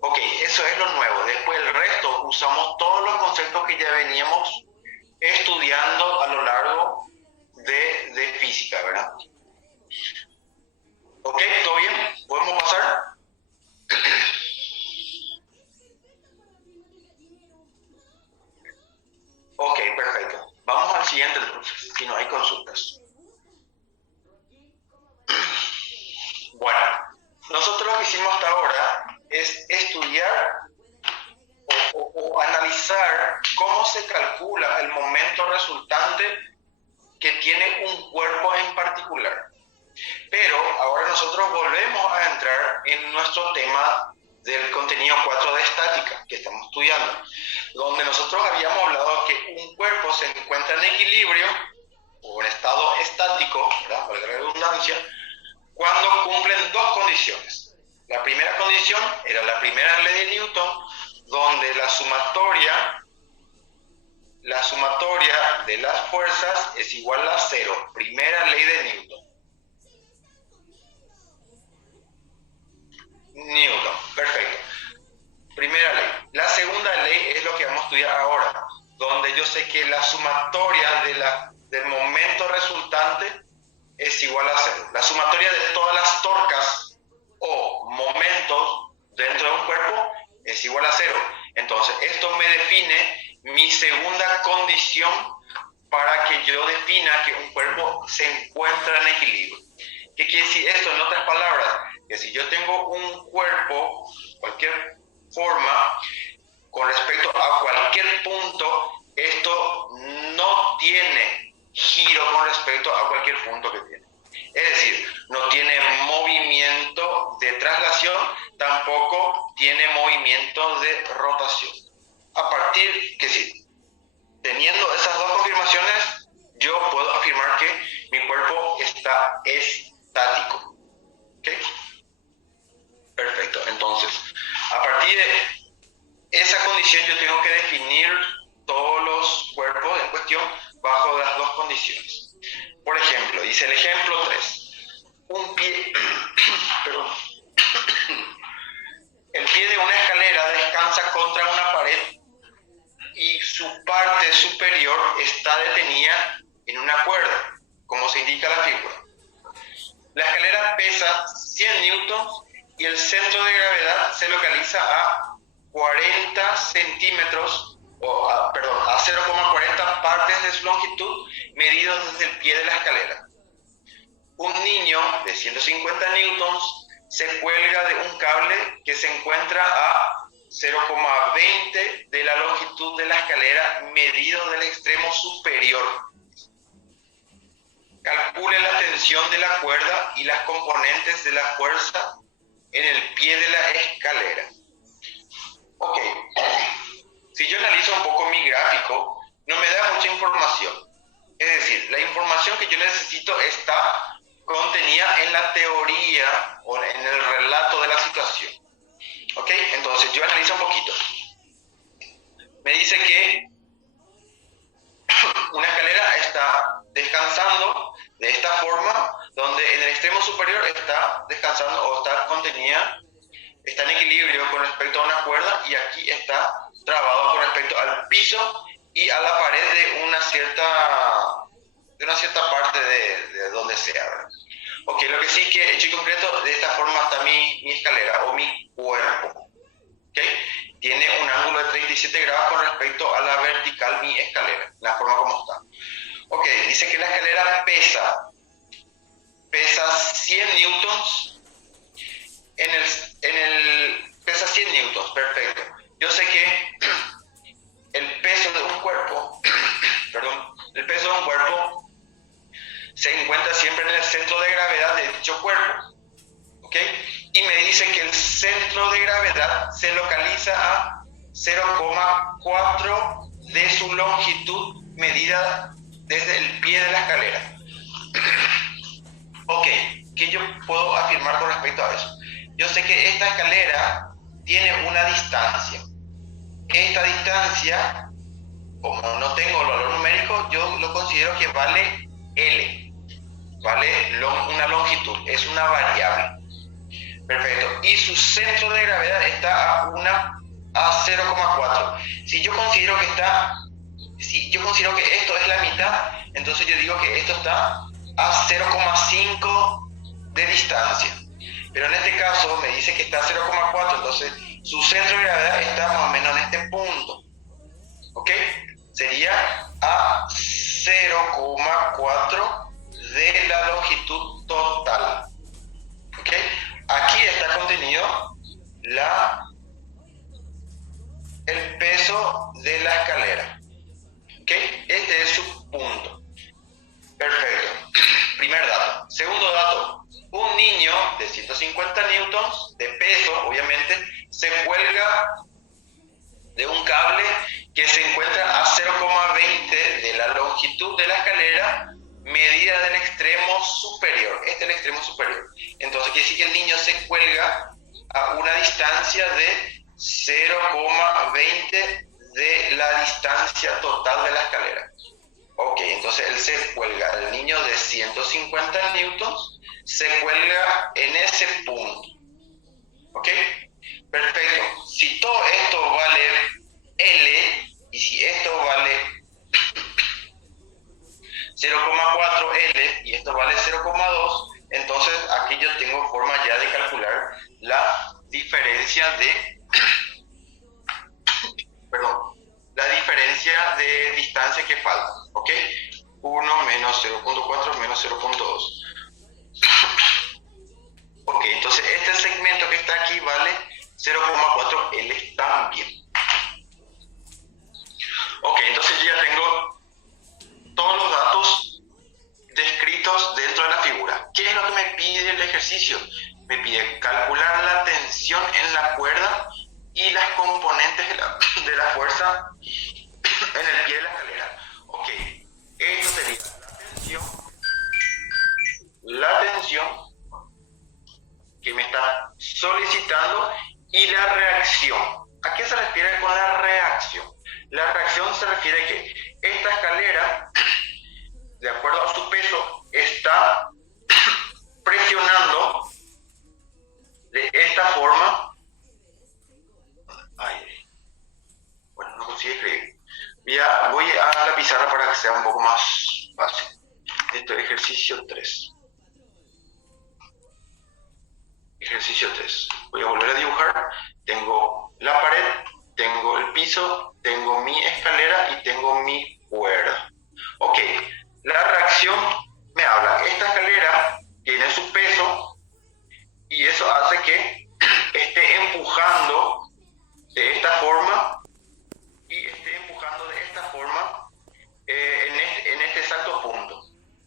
Ok, eso es lo nuevo. Después el resto usamos todos los conceptos que ya veníamos estudiando a lo largo de física, ¿verdad? Ok, ¿todo bien? ¿Podemos pasar? Ok, perfecto. Vamos al siguiente, si no hay consultas. Bueno, nosotros lo que hicimos hasta ahora es estudiar o analizar cómo se calcula el momento resultante que tiene un cuerpo en particular. Pero ahora nosotros volvemos a entrar en nuestro tema del contenido 4 de estática que estamos estudiando, donde nosotros habíamos hablado que un cuerpo se encuentra en equilibrio o en estado estático, ¿verdad? Por la redundancia, cuando cumplen dos condiciones. La primera condición era la primera ley de Newton, donde la sumatoria de las fuerzas es igual a 0. Primera ley de Newton. Perfecto. Primera ley. La segunda ley es lo que vamos a estudiar ahora, donde yo sé que la sumatoria del momento resultante es igual a 0. La sumatoria de todas las torcas o momentos dentro de un cuerpo es igual a 0. Entonces, esto me define mi segunda condición para que yo defina que un cuerpo se encuentra en equilibrio. ¿Qué quiere decir esto? En otras palabras, que si yo tengo un cuerpo, cualquier forma, con respecto a cualquier punto, esto no tiene giro con respecto a cualquier punto que tiene. Es decir, no tiene movimiento de traslación, tampoco tiene movimiento de rotación. A partir que sí, teniendo esas dos confirmaciones, yo puedo afirmar que mi cuerpo está estático. ¿Ok? Perfecto. Entonces, a partir de esa condición yo tengo que definir todos los cuerpos en cuestión bajo las dos condiciones. Por ejemplo, dice el ejemplo 3. Un pie, perdón, el pie de está detenida en una cuerda, como se indica en la figura. La escalera pesa 100 newtons y el centro de gravedad se localiza a 40 centímetros, a 0,40 partes de su longitud, medidos desde el pie de la escalera. Un niño de 150 newtons se cuelga de un cable que se encuentra a 0,20 de la longitud de la escalera, medido del extremo superior. Calcule la tensión de la cuerda y las componentes de la fuerza en el pie de la escalera. Ok, si yo analizo un poco mi gráfico, no me da mucha información. Es decir, la información que yo necesito está contenida en la teoría o en el relato de la situación. Ok, entonces yo analizo un poquito. Me dice que una escalera está descansando de esta forma, donde en el extremo superior está descansando o está contenida, está en equilibrio con respecto a una cuerda, y aquí está trabado con respecto al piso y a la pared de una cierta parte de donde sea, ¿verdad? Ok, lo que sí que hecho y concreto, de esta forma está mi escalera o mi cuerpo. ¿Okay? Tiene un ángulo de 37 grados con respecto a la vertical, mi escalera, la forma como está. Ok, dice que la escalera pesa 100 newtons, pesa 100 newtons, perfecto. Yo sé que el peso de un cuerpo, se encuentra siempre en el centro de gravedad de dicho cuerpo. ¿Ok? Y me dice que el centro de gravedad se localiza a 0,4 de su longitud medida desde el pie de la escalera. Ok, ¿qué yo puedo afirmar con respecto a eso? Yo sé que esta escalera tiene una distancia. Esta distancia, como no tengo el valor numérico, yo lo considero que vale L, vale una longitud, es una variable. Perfecto. Y su centro de gravedad está a 0,4. Si yo considero que esto es la mitad, entonces yo digo que esto está a 0,5 de distancia. Pero en este caso me dice que está a 0,4, entonces su centro de gravedad está más o menos en este punto. ¿Ok? Sería a 0,4 de la longitud total. ¿Ok? Aquí está contenido el peso de la escalera. ¿Ok? Este es su punto. Perfecto. Primer dato. Segundo dato. Un niño de 150 newtons de peso, obviamente, se cuelga de un cable que se encuentra a 0,20 de la longitud de la escalera, medida del extremo superior. Este es el extremo superior. Entonces quiere decir que el niño se cuelga a una distancia de 0,20 de la distancia total de la escalera. Ok, entonces él se cuelga, el niño de 150 newtons se cuelga en ese punto. Ok, perfecto. Si todo esto vale L y si esto vale 0,4 L y esto vale 0,2, entonces aquí yo tengo forma ya de calcular la diferencia de distancia que falta. ¿Ok? 1 menos 0,4 menos 0,2. Ok, entonces este segmento que está aquí vale 0,4 L también. Ok, entonces yo ya tengo todos los datos descritos dentro de la figura. ¿Qué es lo que me pide el ejercicio? Me pide calcular la tensión en la cuerda y las componentes de la fuerza en el pie de la escalera. Ok, esto sería la tensión que me está solicitando y la reacción. ¿A qué se refiere con la reacción? La reacción se refiere a que esta escalera, de acuerdo a su peso, está presionando de esta forma. Bueno, no consigue escribir. Voy a la pizarra para sea un poco más fácil. Esto es ejercicio 3. Ejercicio 3. Voy a volver a dibujar. Tengo la pared, tengo el piso, tengo mi escalera y tengo mi cuerda. Ok, la reacción me habla. Esta escalera tiene su peso y eso hace que esté empujando de esta forma y esté empujando de esta forma en este exacto punto.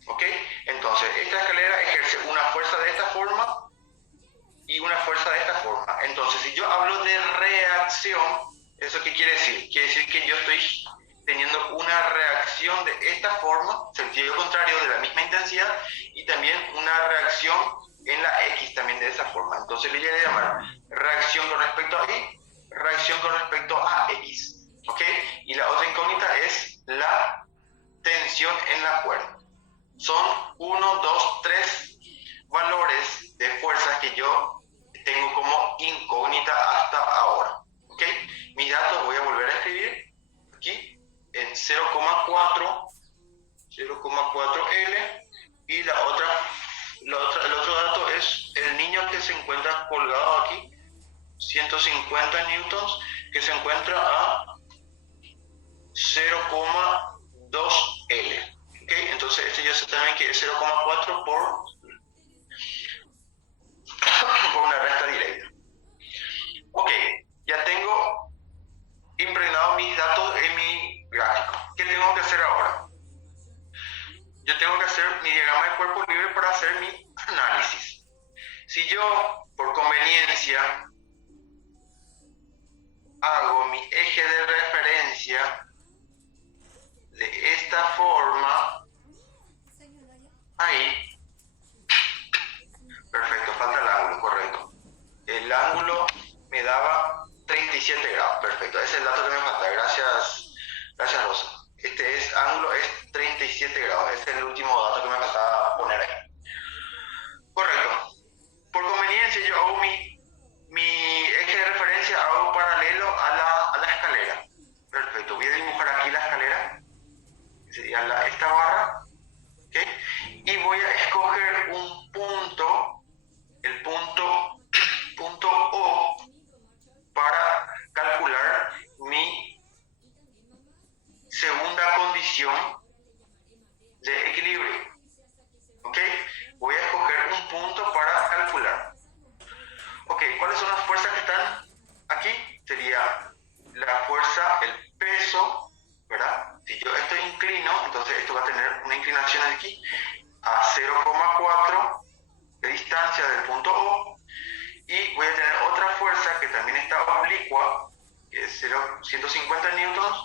¿Ok? Entonces, esta escalera ejerce una fuerza de esta forma y una fuerza de esta forma. Entonces, si yo hablo de reacción, ¿eso qué quiere decir? Quiere decir que yo estoy teniendo una reacción de esta forma, sentido contrario de la misma intensidad, y también una reacción en la X también de esa forma. Entonces le voy a llamar reacción con respecto a Y, reacción con respecto a X. ¿Ok? Y la otra incógnita es la tensión en la cuerda. Son 1, 2, 3 valores de fuerzas que yo tengo como incógnita hasta ahora. ¿Ok? Mis datos voy a volver a escribir aquí en 0,4L y el otro dato es el niño que se encuentra colgado aquí, 150 newtons, que se encuentra a 0,2L. ¿Okay? Entonces este yo sé también que es 0,4 por una resta directa. Ok, ya tengo impregnado mis datos en mi gráfico. ¿Qué tengo que hacer ahora? Yo tengo que hacer mi diagrama de cuerpo libre para hacer mi análisis. Si yo, por conveniencia, hago mi eje de referencia de esta forma, ahí, perfecto, falta el ángulo, correcto. El ángulo me daba 37 grados, perfecto, ese es el dato que me falta, gracias Rosa. Ángulo es 37 grados, este es el último dato que me faltaba poner ahí. Correcto. Por conveniencia yo hago mi eje de referencia, hago paralelo a la escalera. Perfecto, voy a dibujar aquí la escalera, que sería esta barra, ¿okay? Y voy a escoger un punto, el punto O, para calcular mi segunda condición de equilibrio. ¿Ok? Voy a escoger un punto para calcular. Ok, ¿cuáles son las fuerzas que están aquí? Sería la fuerza, el peso, ¿verdad? Si yo esto inclino, entonces esto va a tener una inclinación aquí a 0,4 de distancia del punto O, y voy a tener otra fuerza que también está oblicua, que es 150 newtons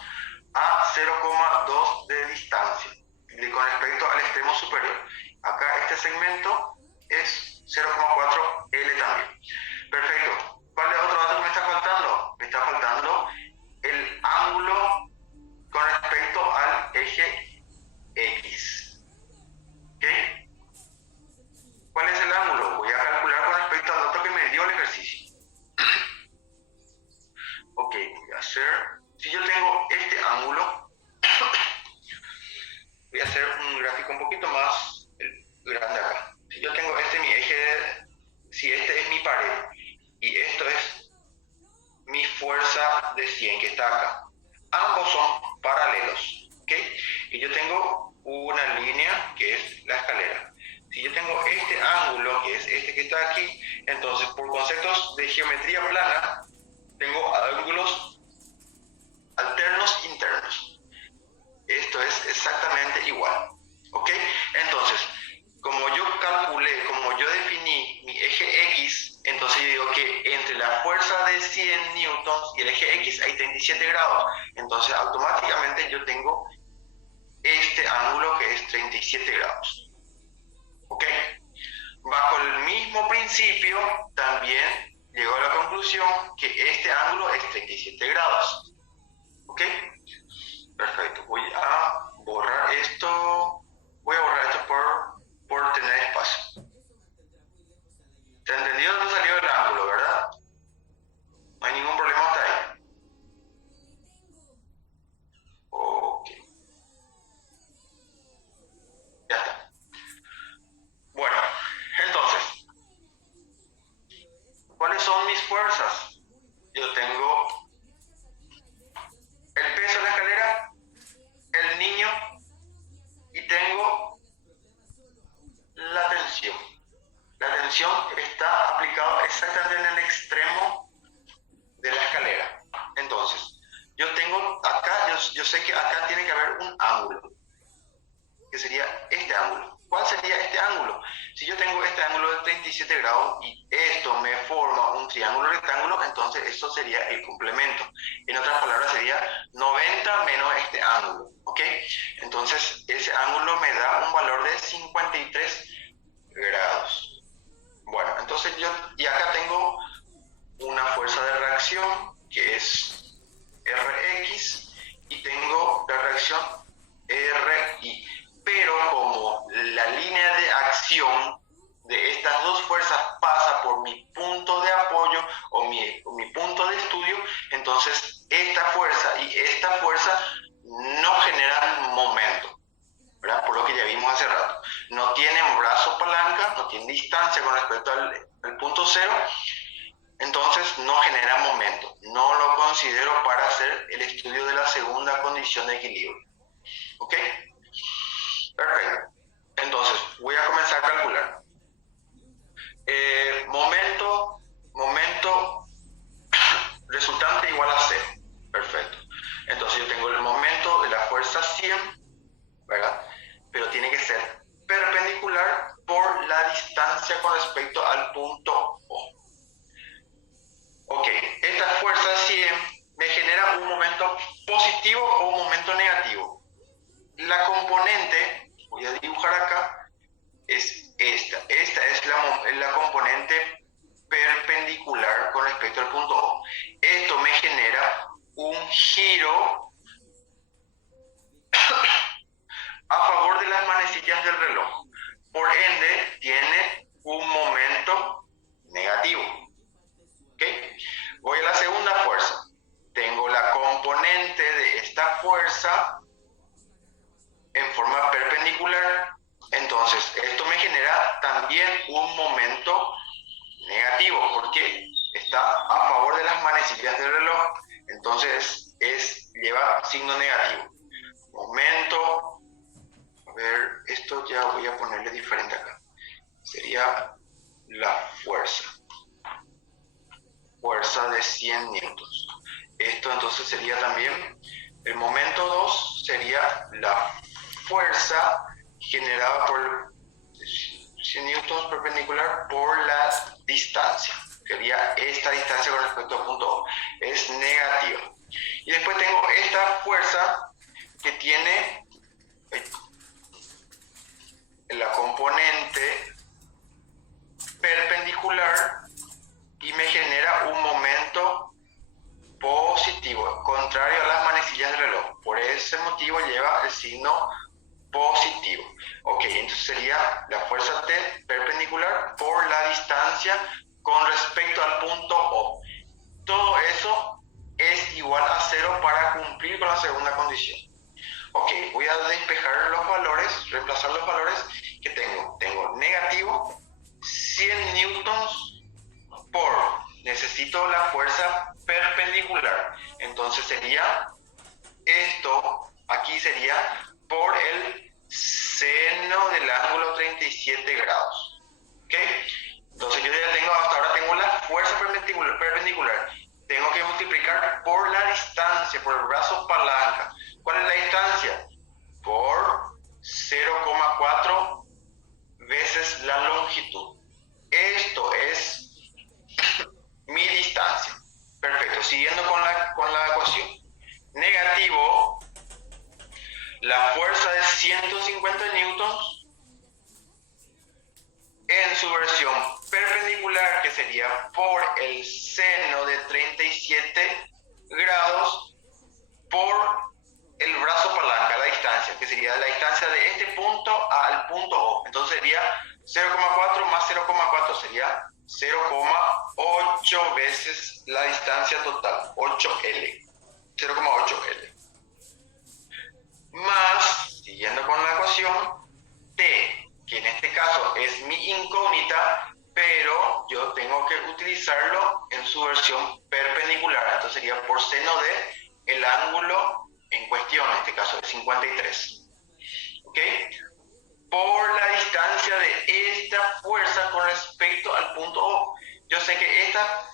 a 0,2 de distancia con respecto al extremo superior. Acá este segmento es 0,4L también. Perfecto. ¿Cuál es otro dato que me está faltando? Me está faltando el ángulo con respecto al eje X. ¿Ok? ¿Cuál es el ángulo? Voy a calcular con respecto al dato que me dio el ejercicio. Ok, voy a hacer, si yo tengo este ángulo, voy a hacer un gráfico un poquito más grande acá. Si yo tengo mi eje, si este es mi pared y esto es mi fuerza de 100 que está acá, ambos son paralelos, ¿ok? Y yo tengo una línea que es la escalera. Si yo tengo este ángulo, que es este que está aquí, entonces por conceptos de geometría plana, tengo ángulos alternos internos. Esto es exactamente igual, ¿ok? Entonces, como yo calculé, como yo definí mi eje X, entonces yo digo que entre la fuerza de 100 newtons y el eje X hay 37 grados. Entonces, automáticamente yo tengo este ángulo que es 37 grados, ¿ok? Bajo el mismo principio, también llego a la conclusión que este ángulo es 37 grados, ¿ok? Perfecto, voy a borrar esto, por tener espacio. ¿Se ha entendido dónde salió el ángulo, verdad? No hay ningún problema hasta ahí. Ok. fuerzas. Yo tengo el peso de la escalera, el niño y tengo la tensión. La tensión está aplicada exactamente en el extremo de la escalera. Entonces, yo tengo acá, yo sé que acá tiene que haber un ángulo, que sería este ángulo. ¿Cuál sería este ángulo? Si yo tengo este ángulo de 37 grados y esto me forma un triángulo rectángulo, entonces esto sería el complemento. En otras palabras sería 90 menos este ángulo, ¿ok? Entonces ese ángulo me da un valor de 53 grados. Bueno, entonces y acá tengo una fuerza de reacción que es Rx y tengo la reacción Ri. Pero como la línea de acción de estas dos fuerzas pasa por mi punto de apoyo o mi punto de estudio, entonces esta fuerza y esta fuerza no generan momento, ¿verdad? Por lo que ya vimos hace rato. No tienen brazo palanca, no tienen distancia con respecto al punto cero, entonces no genera momento. No lo considero para hacer el estudio de la segunda condición de equilibrio. ¿Ok? Perfecto. Entonces, voy a comenzar a calcular. Momento resultante igual a 0. Perfecto. Entonces yo tengo el momento de la fuerza 100, ¿verdad? Pero tiene que ser perpendicular por la distancia con respecto al punto O. Ok, esta fuerza 100 me genera un momento positivo o un momento negativo. La componente, voy a dibujar acá, es esta. Esta es la componente perpendicular con respecto al punto O. Esto me genera un giro a favor de las manecillas del reloj. Por ende, tiene un momento negativo. ¿Okay? Voy a la segunda fuerza. Tengo la componente de esta fuerza en forma perpendicular. Entonces, esto me genera también un momento negativo porque está a favor de las manecillas del reloj. Entonces, lleva signo negativo. Momento. A ver, esto ya voy a ponerle diferente acá. Sería la fuerza. Fuerza de 100 newtons. Esto entonces sería también el momento 2, sería la fuerza generada por 100 newtons perpendicular por la distancia. Sería esta distancia con respecto al punto O. Es negativa. Y después tengo esta fuerza que tiene la componente perpendicular y me genera un momento positivo, contrario a las manecillas del reloj. Por ese motivo lleva el signo positivo. Ok, entonces sería la fuerza T perpendicular por la distancia con respecto al punto O. Todo eso es igual a 0 para cumplir con la segunda condición. Ok, voy a despejar los valores, reemplazar los valores que tengo. Tengo negativo 100 newtons por, necesito la fuerza perpendicular. Entonces sería esto, aquí sería por el seno del ángulo 37 grados. ¿Ok? Entonces yo ya tengo, hasta ahora tengo la fuerza perpendicular. Tengo que multiplicar por la distancia, por el brazo palanca. ¿Cuál es la distancia? Por 0,4 veces la longitud. Esto es mi distancia. Perfecto. Siguiendo con la ecuación. Negativo, la fuerza de 150 newtons en su versión perpendicular, que sería por el seno de 37 grados por el brazo palanca, la distancia, que sería la distancia de este punto al punto O. Entonces sería 0,4 más 0,4 sería 0,8 veces la distancia total, 8L. 0,8L. Más, siguiendo con la ecuación, T, que en este caso es mi incógnita, pero yo tengo que utilizarlo en su versión perpendicular. Entonces sería por seno de el ángulo en cuestión, en este caso de 53. ¿Ok? Por la distancia de esta fuerza con respecto al punto O. Yo sé que esta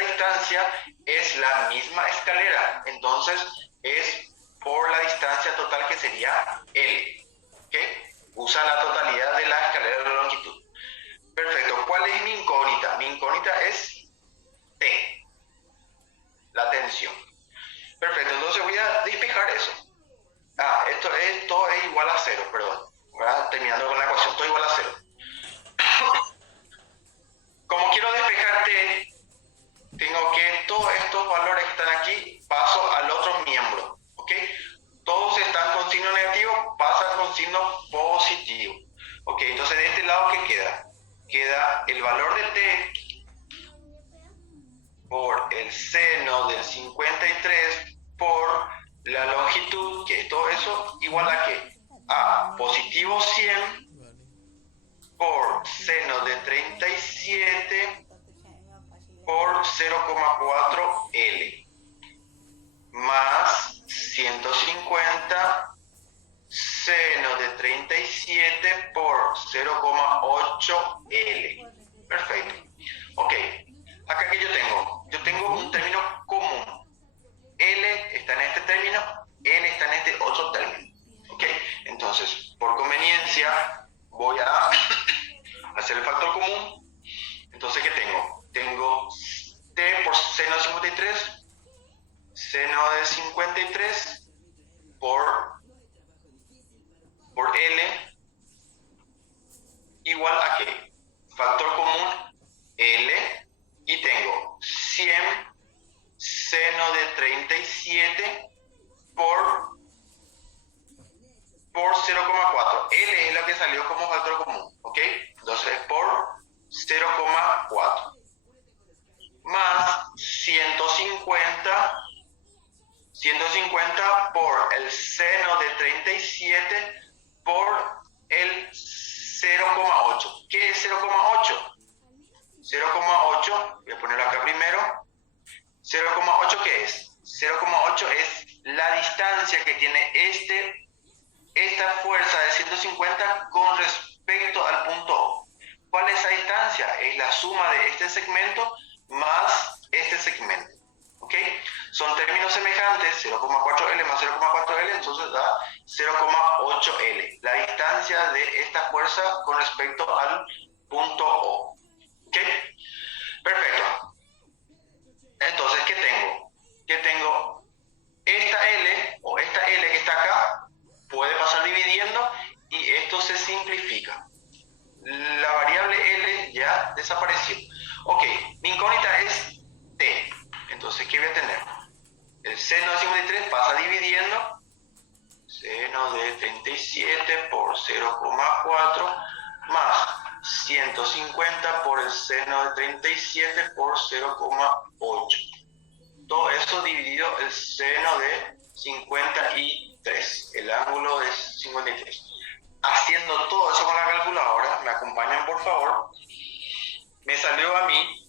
distancia es la misma escalera, entonces es por la distancia total que sería L. ¿Ok? Usa la totalidad de la escalera de la longitud. Perfecto. ¿Cuál es mi incógnita? Mi incógnita es T, la tensión. Perfecto, entonces voy a despejar eso. Todo es igual a cero, perdón. Ahora terminando con la ecuación, todo igual a cero. Como quiero despejar T, tengo que todos estos valores que están aquí, paso al otro miembro. ¿Ok? Todos están con signo negativo, pasan con signo positivo. Ok, entonces de este lado, ¿qué queda? Queda el valor de T por el seno del 53 por la longitud, que es todo eso, igual a ¿qué? A positivo 100 por seno de 37 por 0,4 L más 150 seno de 37 por 0,8 L. Perfecto. Ok, acá que yo tengo un término común. L está en este término, L está en este otro término. Ok, entonces, por conveniencia, voy a hacer el factor común. Entonces, ¿qué tengo? Tengo T por seno de 53, seno de 53 por L igual a ¿qué? Factor común L y tengo 100 seno de 37 por 0,4. L es la que salió como factor común, ¿ok? Entonces por 0,4 más 150 por el seno de 37 por el 0,8. ¿Qué es 0,8? 0,8, voy a ponerlo acá primero. 0,8 ¿qué es? 0,8 es la distancia que tiene esta fuerza de 150 con respecto al punto O. ¿Cuál es esa distancia? Es la suma de este segmento más este segmento. ¿Ok? Son términos semejantes, 0,4L más 0,4L, entonces da 0,8L. La distancia de esta fuerza con respecto al punto O. ¿Ok? Perfecto. Entonces, ¿qué tengo? Que tengo esta L o esta L que está acá, puede pasar dividiendo y esto se simplifica. La variable L ya desapareció. Ok, mi incógnita es T. Entonces, ¿qué voy a tener? El seno de 53 pasa dividiendo. Seno de 37 por 0,4 más 150 por el seno de 37 por 0,8. Todo eso dividido el seno de 53, el ángulo de 53. Haciendo todo eso con la calculadora, me acompañan por favor, me salió a mí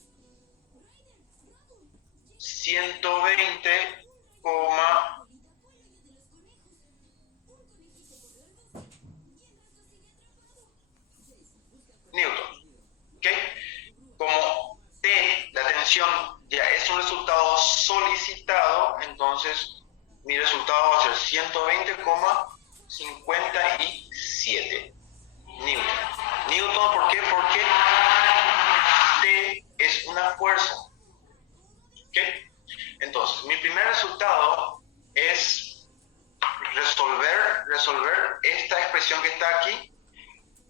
120, Newton. ¿Ok? Como T, la tensión, ya es un resultado solicitado, entonces mi resultado va a ser 120,57 Newton. Newton, ¿por qué? Porque T es una fuerza. ¿Ok? Entonces, mi primer resultado es resolver esta expresión que está aquí.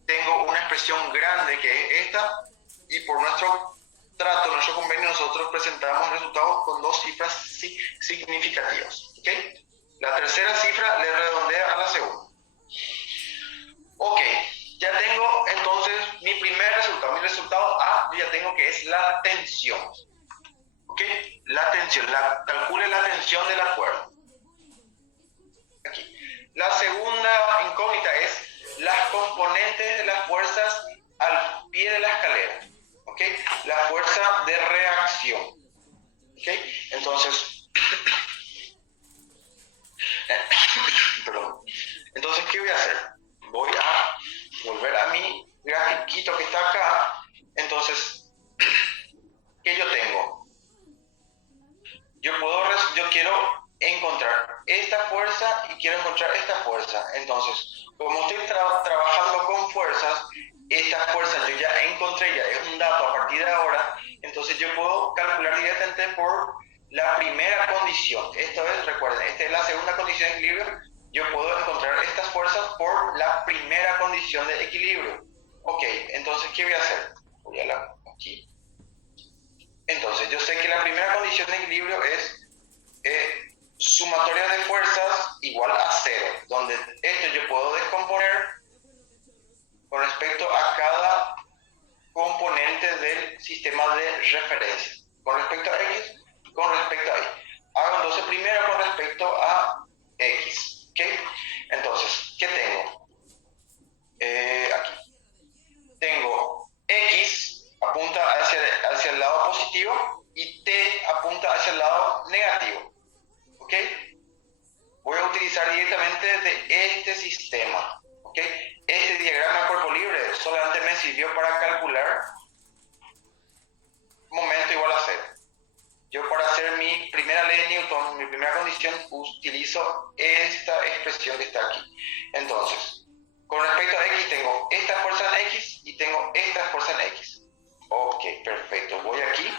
Tengo una expresión grande que es esta y por nuestro trato, nuestro convenio, nosotros presentamos resultados con dos cifras significativas. ¿Okay? La tercera cifra le redondea a la segunda. Ok, ya tengo entonces mi primer resultado. Mi resultado A, ya tengo que es la tensión. ¿Ok? La tensión, calcule la tensión de la cuerda. Aquí. La segunda incógnita es las componentes de las fuerzas al pie de la escalera. reacción. ¿Ok? Entonces, perdón. Entonces, ¿qué voy a hacer? Voy a volver a mi grafiquito que está acá. Entonces, ¿qué yo tengo? Yo quiero encontrar esta fuerza y quiero encontrar esta fuerza. Entonces, como estoy trabajando con fuerzas, esta fuerza yo ya encontré, ya es un dato a partir de ahora, entonces yo puedo calcular directamente por la primera condición. Esto es, recuerden, esta es la segunda condición de equilibrio. Yo puedo encontrar estas fuerzas por la primera condición de equilibrio. Ok, entonces, ¿qué voy a hacer? Voy a la aquí. Entonces, yo sé que la primera condición de equilibrio es sumatoria de fuerzas igual a 0, donde esto yo puedo descomponer con respecto a cada componente del sistema de referencia. Con respecto a X, con respecto a Y. Hago entonces primero con respecto a X. ¿Ok? Entonces, ¿qué tengo? Aquí. Tengo X apunta hacia el lado positivo y T apunta hacia el lado negativo. ¿Ok? Voy a utilizar directamente de este sistema. ¿Ok? Este diagrama de cuerpo libre solamente me sirvió para calcular momento igual a 0. Yo para hacer mi primera ley de Newton, mi primera condición, utilizo esta expresión que está aquí. Entonces, con respecto a X, tengo esta fuerza en X y tengo esta fuerza en X. Ok, perfecto. Voy aquí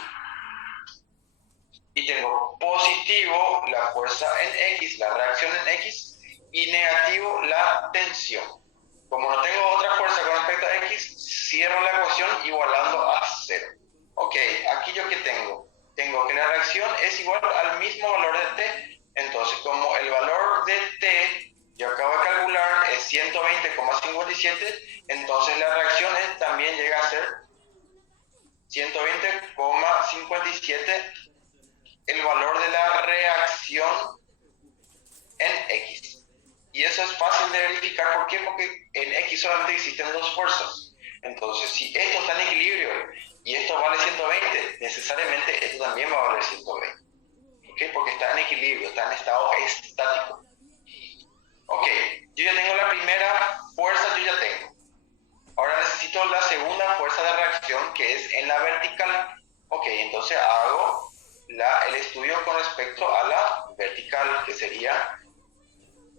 y tengo positivo la fuerza en X, la reacción en X, y negativo la tensión. Como no tengo otra fuerza con respecto a X, cierro la ecuación igualando a 0. Ok, aquí yo ¿qué tengo? Tengo que la reacción es igual al mismo valor de T. Entonces, como el valor de T yo acabo de calcular es 120,57, entonces la reacción también llega a ser 120,57 el valor de la reacción en X. Y eso es fácil de verificar. ¿Por qué? Porque en X solamente existen dos fuerzas. Entonces, si esto está en equilibrio y esto vale 120, necesariamente esto también va a valer 120. ¿Ok? Porque está en equilibrio, está en estado estático. Ok, yo ya tengo la primera fuerza, yo ya tengo. Ahora necesito la segunda fuerza de reacción, que es en la vertical. Ok, entonces hago el estudio con respecto a la vertical, que sería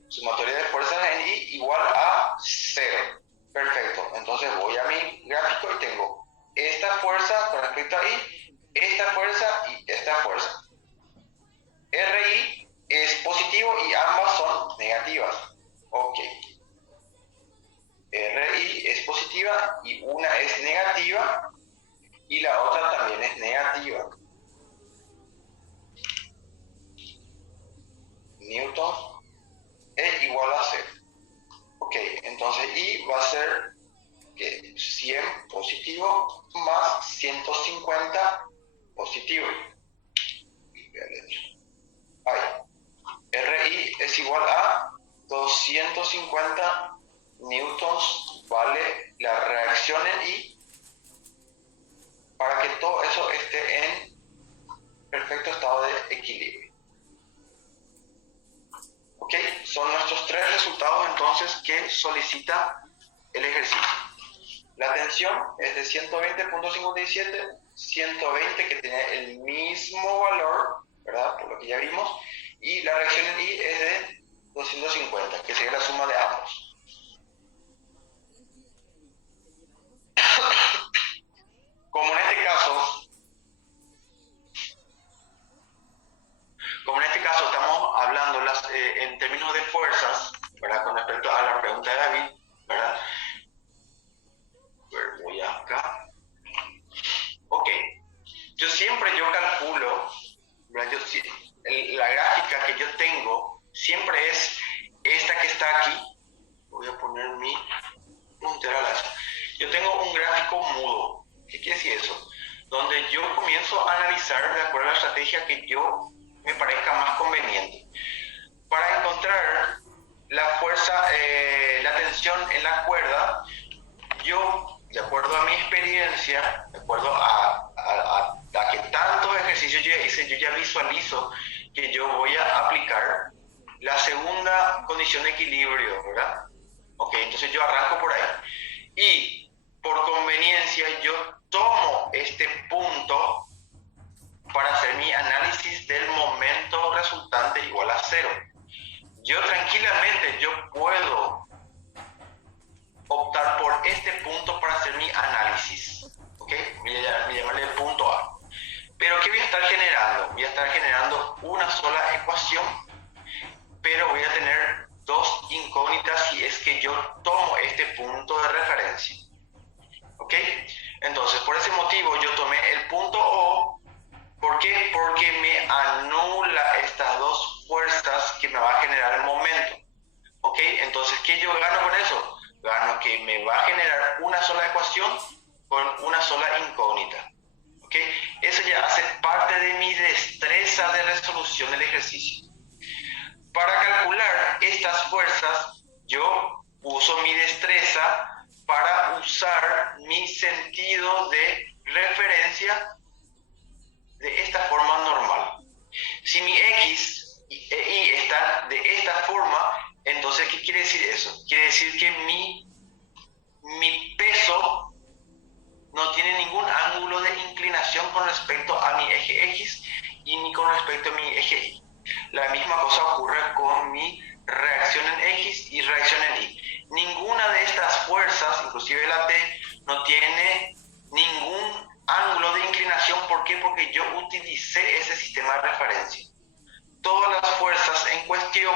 sumatoria de fuerzas en Y igual a 0. Perfecto, entonces voy a mi gráfico y tengo esta fuerza con respecto a Y, esta fuerza y esta fuerza. RI es positivo y ambas son negativas. Ok. RI es positiva y una es negativa y la otra también es negativa. Newton es igual a 0. Ok, entonces I va a ser que 100 positivo más 150 positivo. Ahí. RI es igual a 250 newtons vale la reacción en I para que todo eso esté en perfecto estado de equilibrio. ¿Ok? Son nuestros tres resultados entonces que solicita el ejercicio. La tensión es de 120,57, 120 que tiene el mismo valor, ¿verdad? Por lo que ya vimos, y la reacción en I es de 250, que sería la suma de ambos. Como en este caso estamos hablando en términos de fuerzas, ¿verdad? Con respecto a la pregunta de David, ¿verdad? Voy acá. Ok. Yo calculo, ¿verdad? La gráfica que yo tengo siempre es esta que está aquí. Voy a poner mi puntero a láser. Yo tengo un gráfico mudo. ¿Qué quiere decir eso? Donde yo comienzo a analizar de acuerdo a la estrategia que yo me parezca más conveniente. Para encontrar la fuerza, la tensión en la cuerda, yo, de acuerdo a mi experiencia, de acuerdo a a que tantos ejercicios yo ya hice, yo ya visualizo que yo voy a aplicar la segunda condición de equilibrio, ¿verdad? Ok, entonces yo arranco por ahí. Y por conveniencia yo tomo este punto para hacer mi análisis del momento resultante igual a 0. Yo tranquilamente, yo puedo optar por este punto para hacer mi análisis. ¿Ok? Voy a llamarle punto A. Pero ¿qué voy a estar generando? Voy a estar generando una sola ecuación, pero voy a tener dos incógnitas si es que yo tomo este punto de referencia. ¿Ok? Entonces, por ese motivo yo tomé el punto O. ¿Por qué? Porque me anula estas dos fuerzas que me va a generar el momento. ¿Ok? Entonces, ¿qué yo gano con eso? Gano que me va a generar una sola ecuación con una sola incógnita. ¿Ok? Eso ya hace parte de mi destreza de resolución del ejercicio. Para calcular estas fuerzas, yo uso mi destreza para usar mi sentido de referencia de esta forma normal. Si mi X e Y están de esta forma, entonces, ¿qué quiere decir eso? Quiere decir que mi peso no tiene ningún ángulo de inclinación con respecto a mi eje X y ni con respecto a mi eje Y. La misma cosa ocurre con mi reacción en X y reacción en Y. Ninguna de estas fuerzas, inclusive la T, no tiene ningún ángulo de inclinación. ¿Por qué? Porque yo utilicé ese sistema de referencia. Todas las fuerzas en cuestión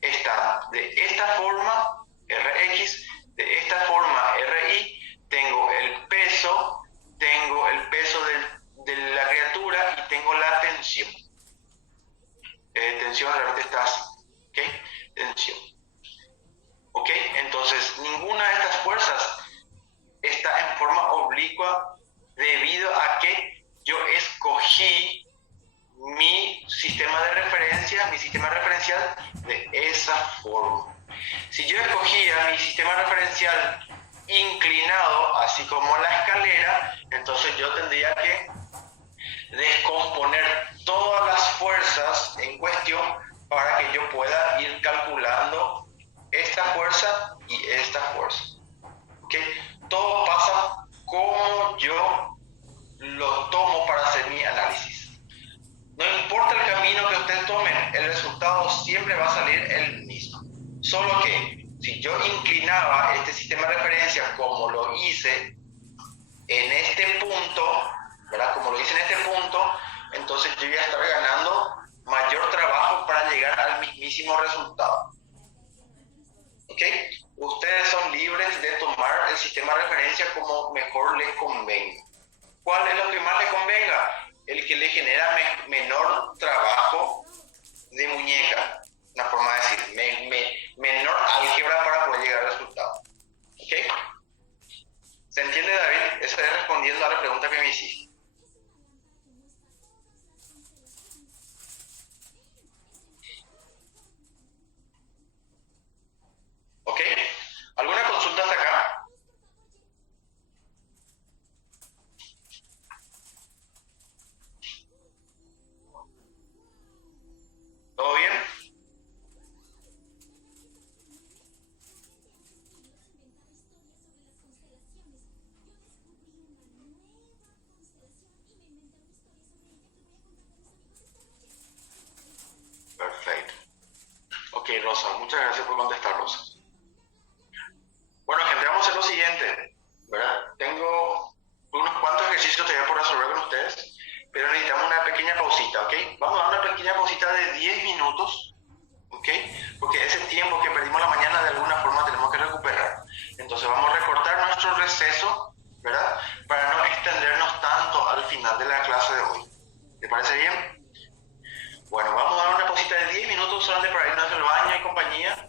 están de esta forma, Rx, de esta forma, Ri. Tengo el peso de la criatura y tengo la tensión. Tensión realmente está así, ¿ok? Tensión. ¿Ok? Entonces, ninguna de estas fuerzas está en forma oblicua debido a que yo escogí mi sistema de referencia, mi sistema referencial de esa forma. Si yo escogía mi sistema referencial inclinado, así como la escalera, entonces yo tendría que descomponer todas las fuerzas en cuestión para que yo pueda ir calculando esta fuerza y esta fuerza. ¿Okay? Todo pasa como yo lo tomo para hacer mi análisis. No importa el camino que ustedes tomen, el resultado siempre va a salir el mismo. Solo que si yo inclinaba este sistema de referencia como lo hice en este punto, ¿verdad? Como lo hice en este punto, entonces yo voy a estar ganando mayor trabajo para llegar al mismísimo resultado. ¿Ok? Ustedes son libres de tomar el sistema de referencia como mejor les convenga. ¿Cuál es lo que más les convenga? El que le genera menor trabajo de muñeca, una forma de decir, menor álgebra para poder llegar al resultado. ¿Ok? ¿Se entiende, David? Eso es respondiendo a la pregunta que me hiciste. ¿Ok? ¿Alguna consulta hasta acá? ¿Todo bien? Perfecto. Ok, Rosa, muchas gracias por contestar, Rosa. Bueno, gente, vamos a hacer lo siguiente, ¿verdad? Tengo unos cuantos ejercicios todavía por resolver con ustedes, pero necesitamos una pequeña pausita, ¿ok? Vamos a dar una pequeña pausita de 10 minutos, ¿ok? Porque ese tiempo que perdimos la mañana de alguna forma tenemos que recuperar. Entonces vamos a recortar nuestro receso, ¿verdad? Para no extendernos tanto al final de la clase de hoy. ¿Te parece bien? Bueno, vamos a dar una pausita de 10 minutos solamente para irnos al baño y compañía.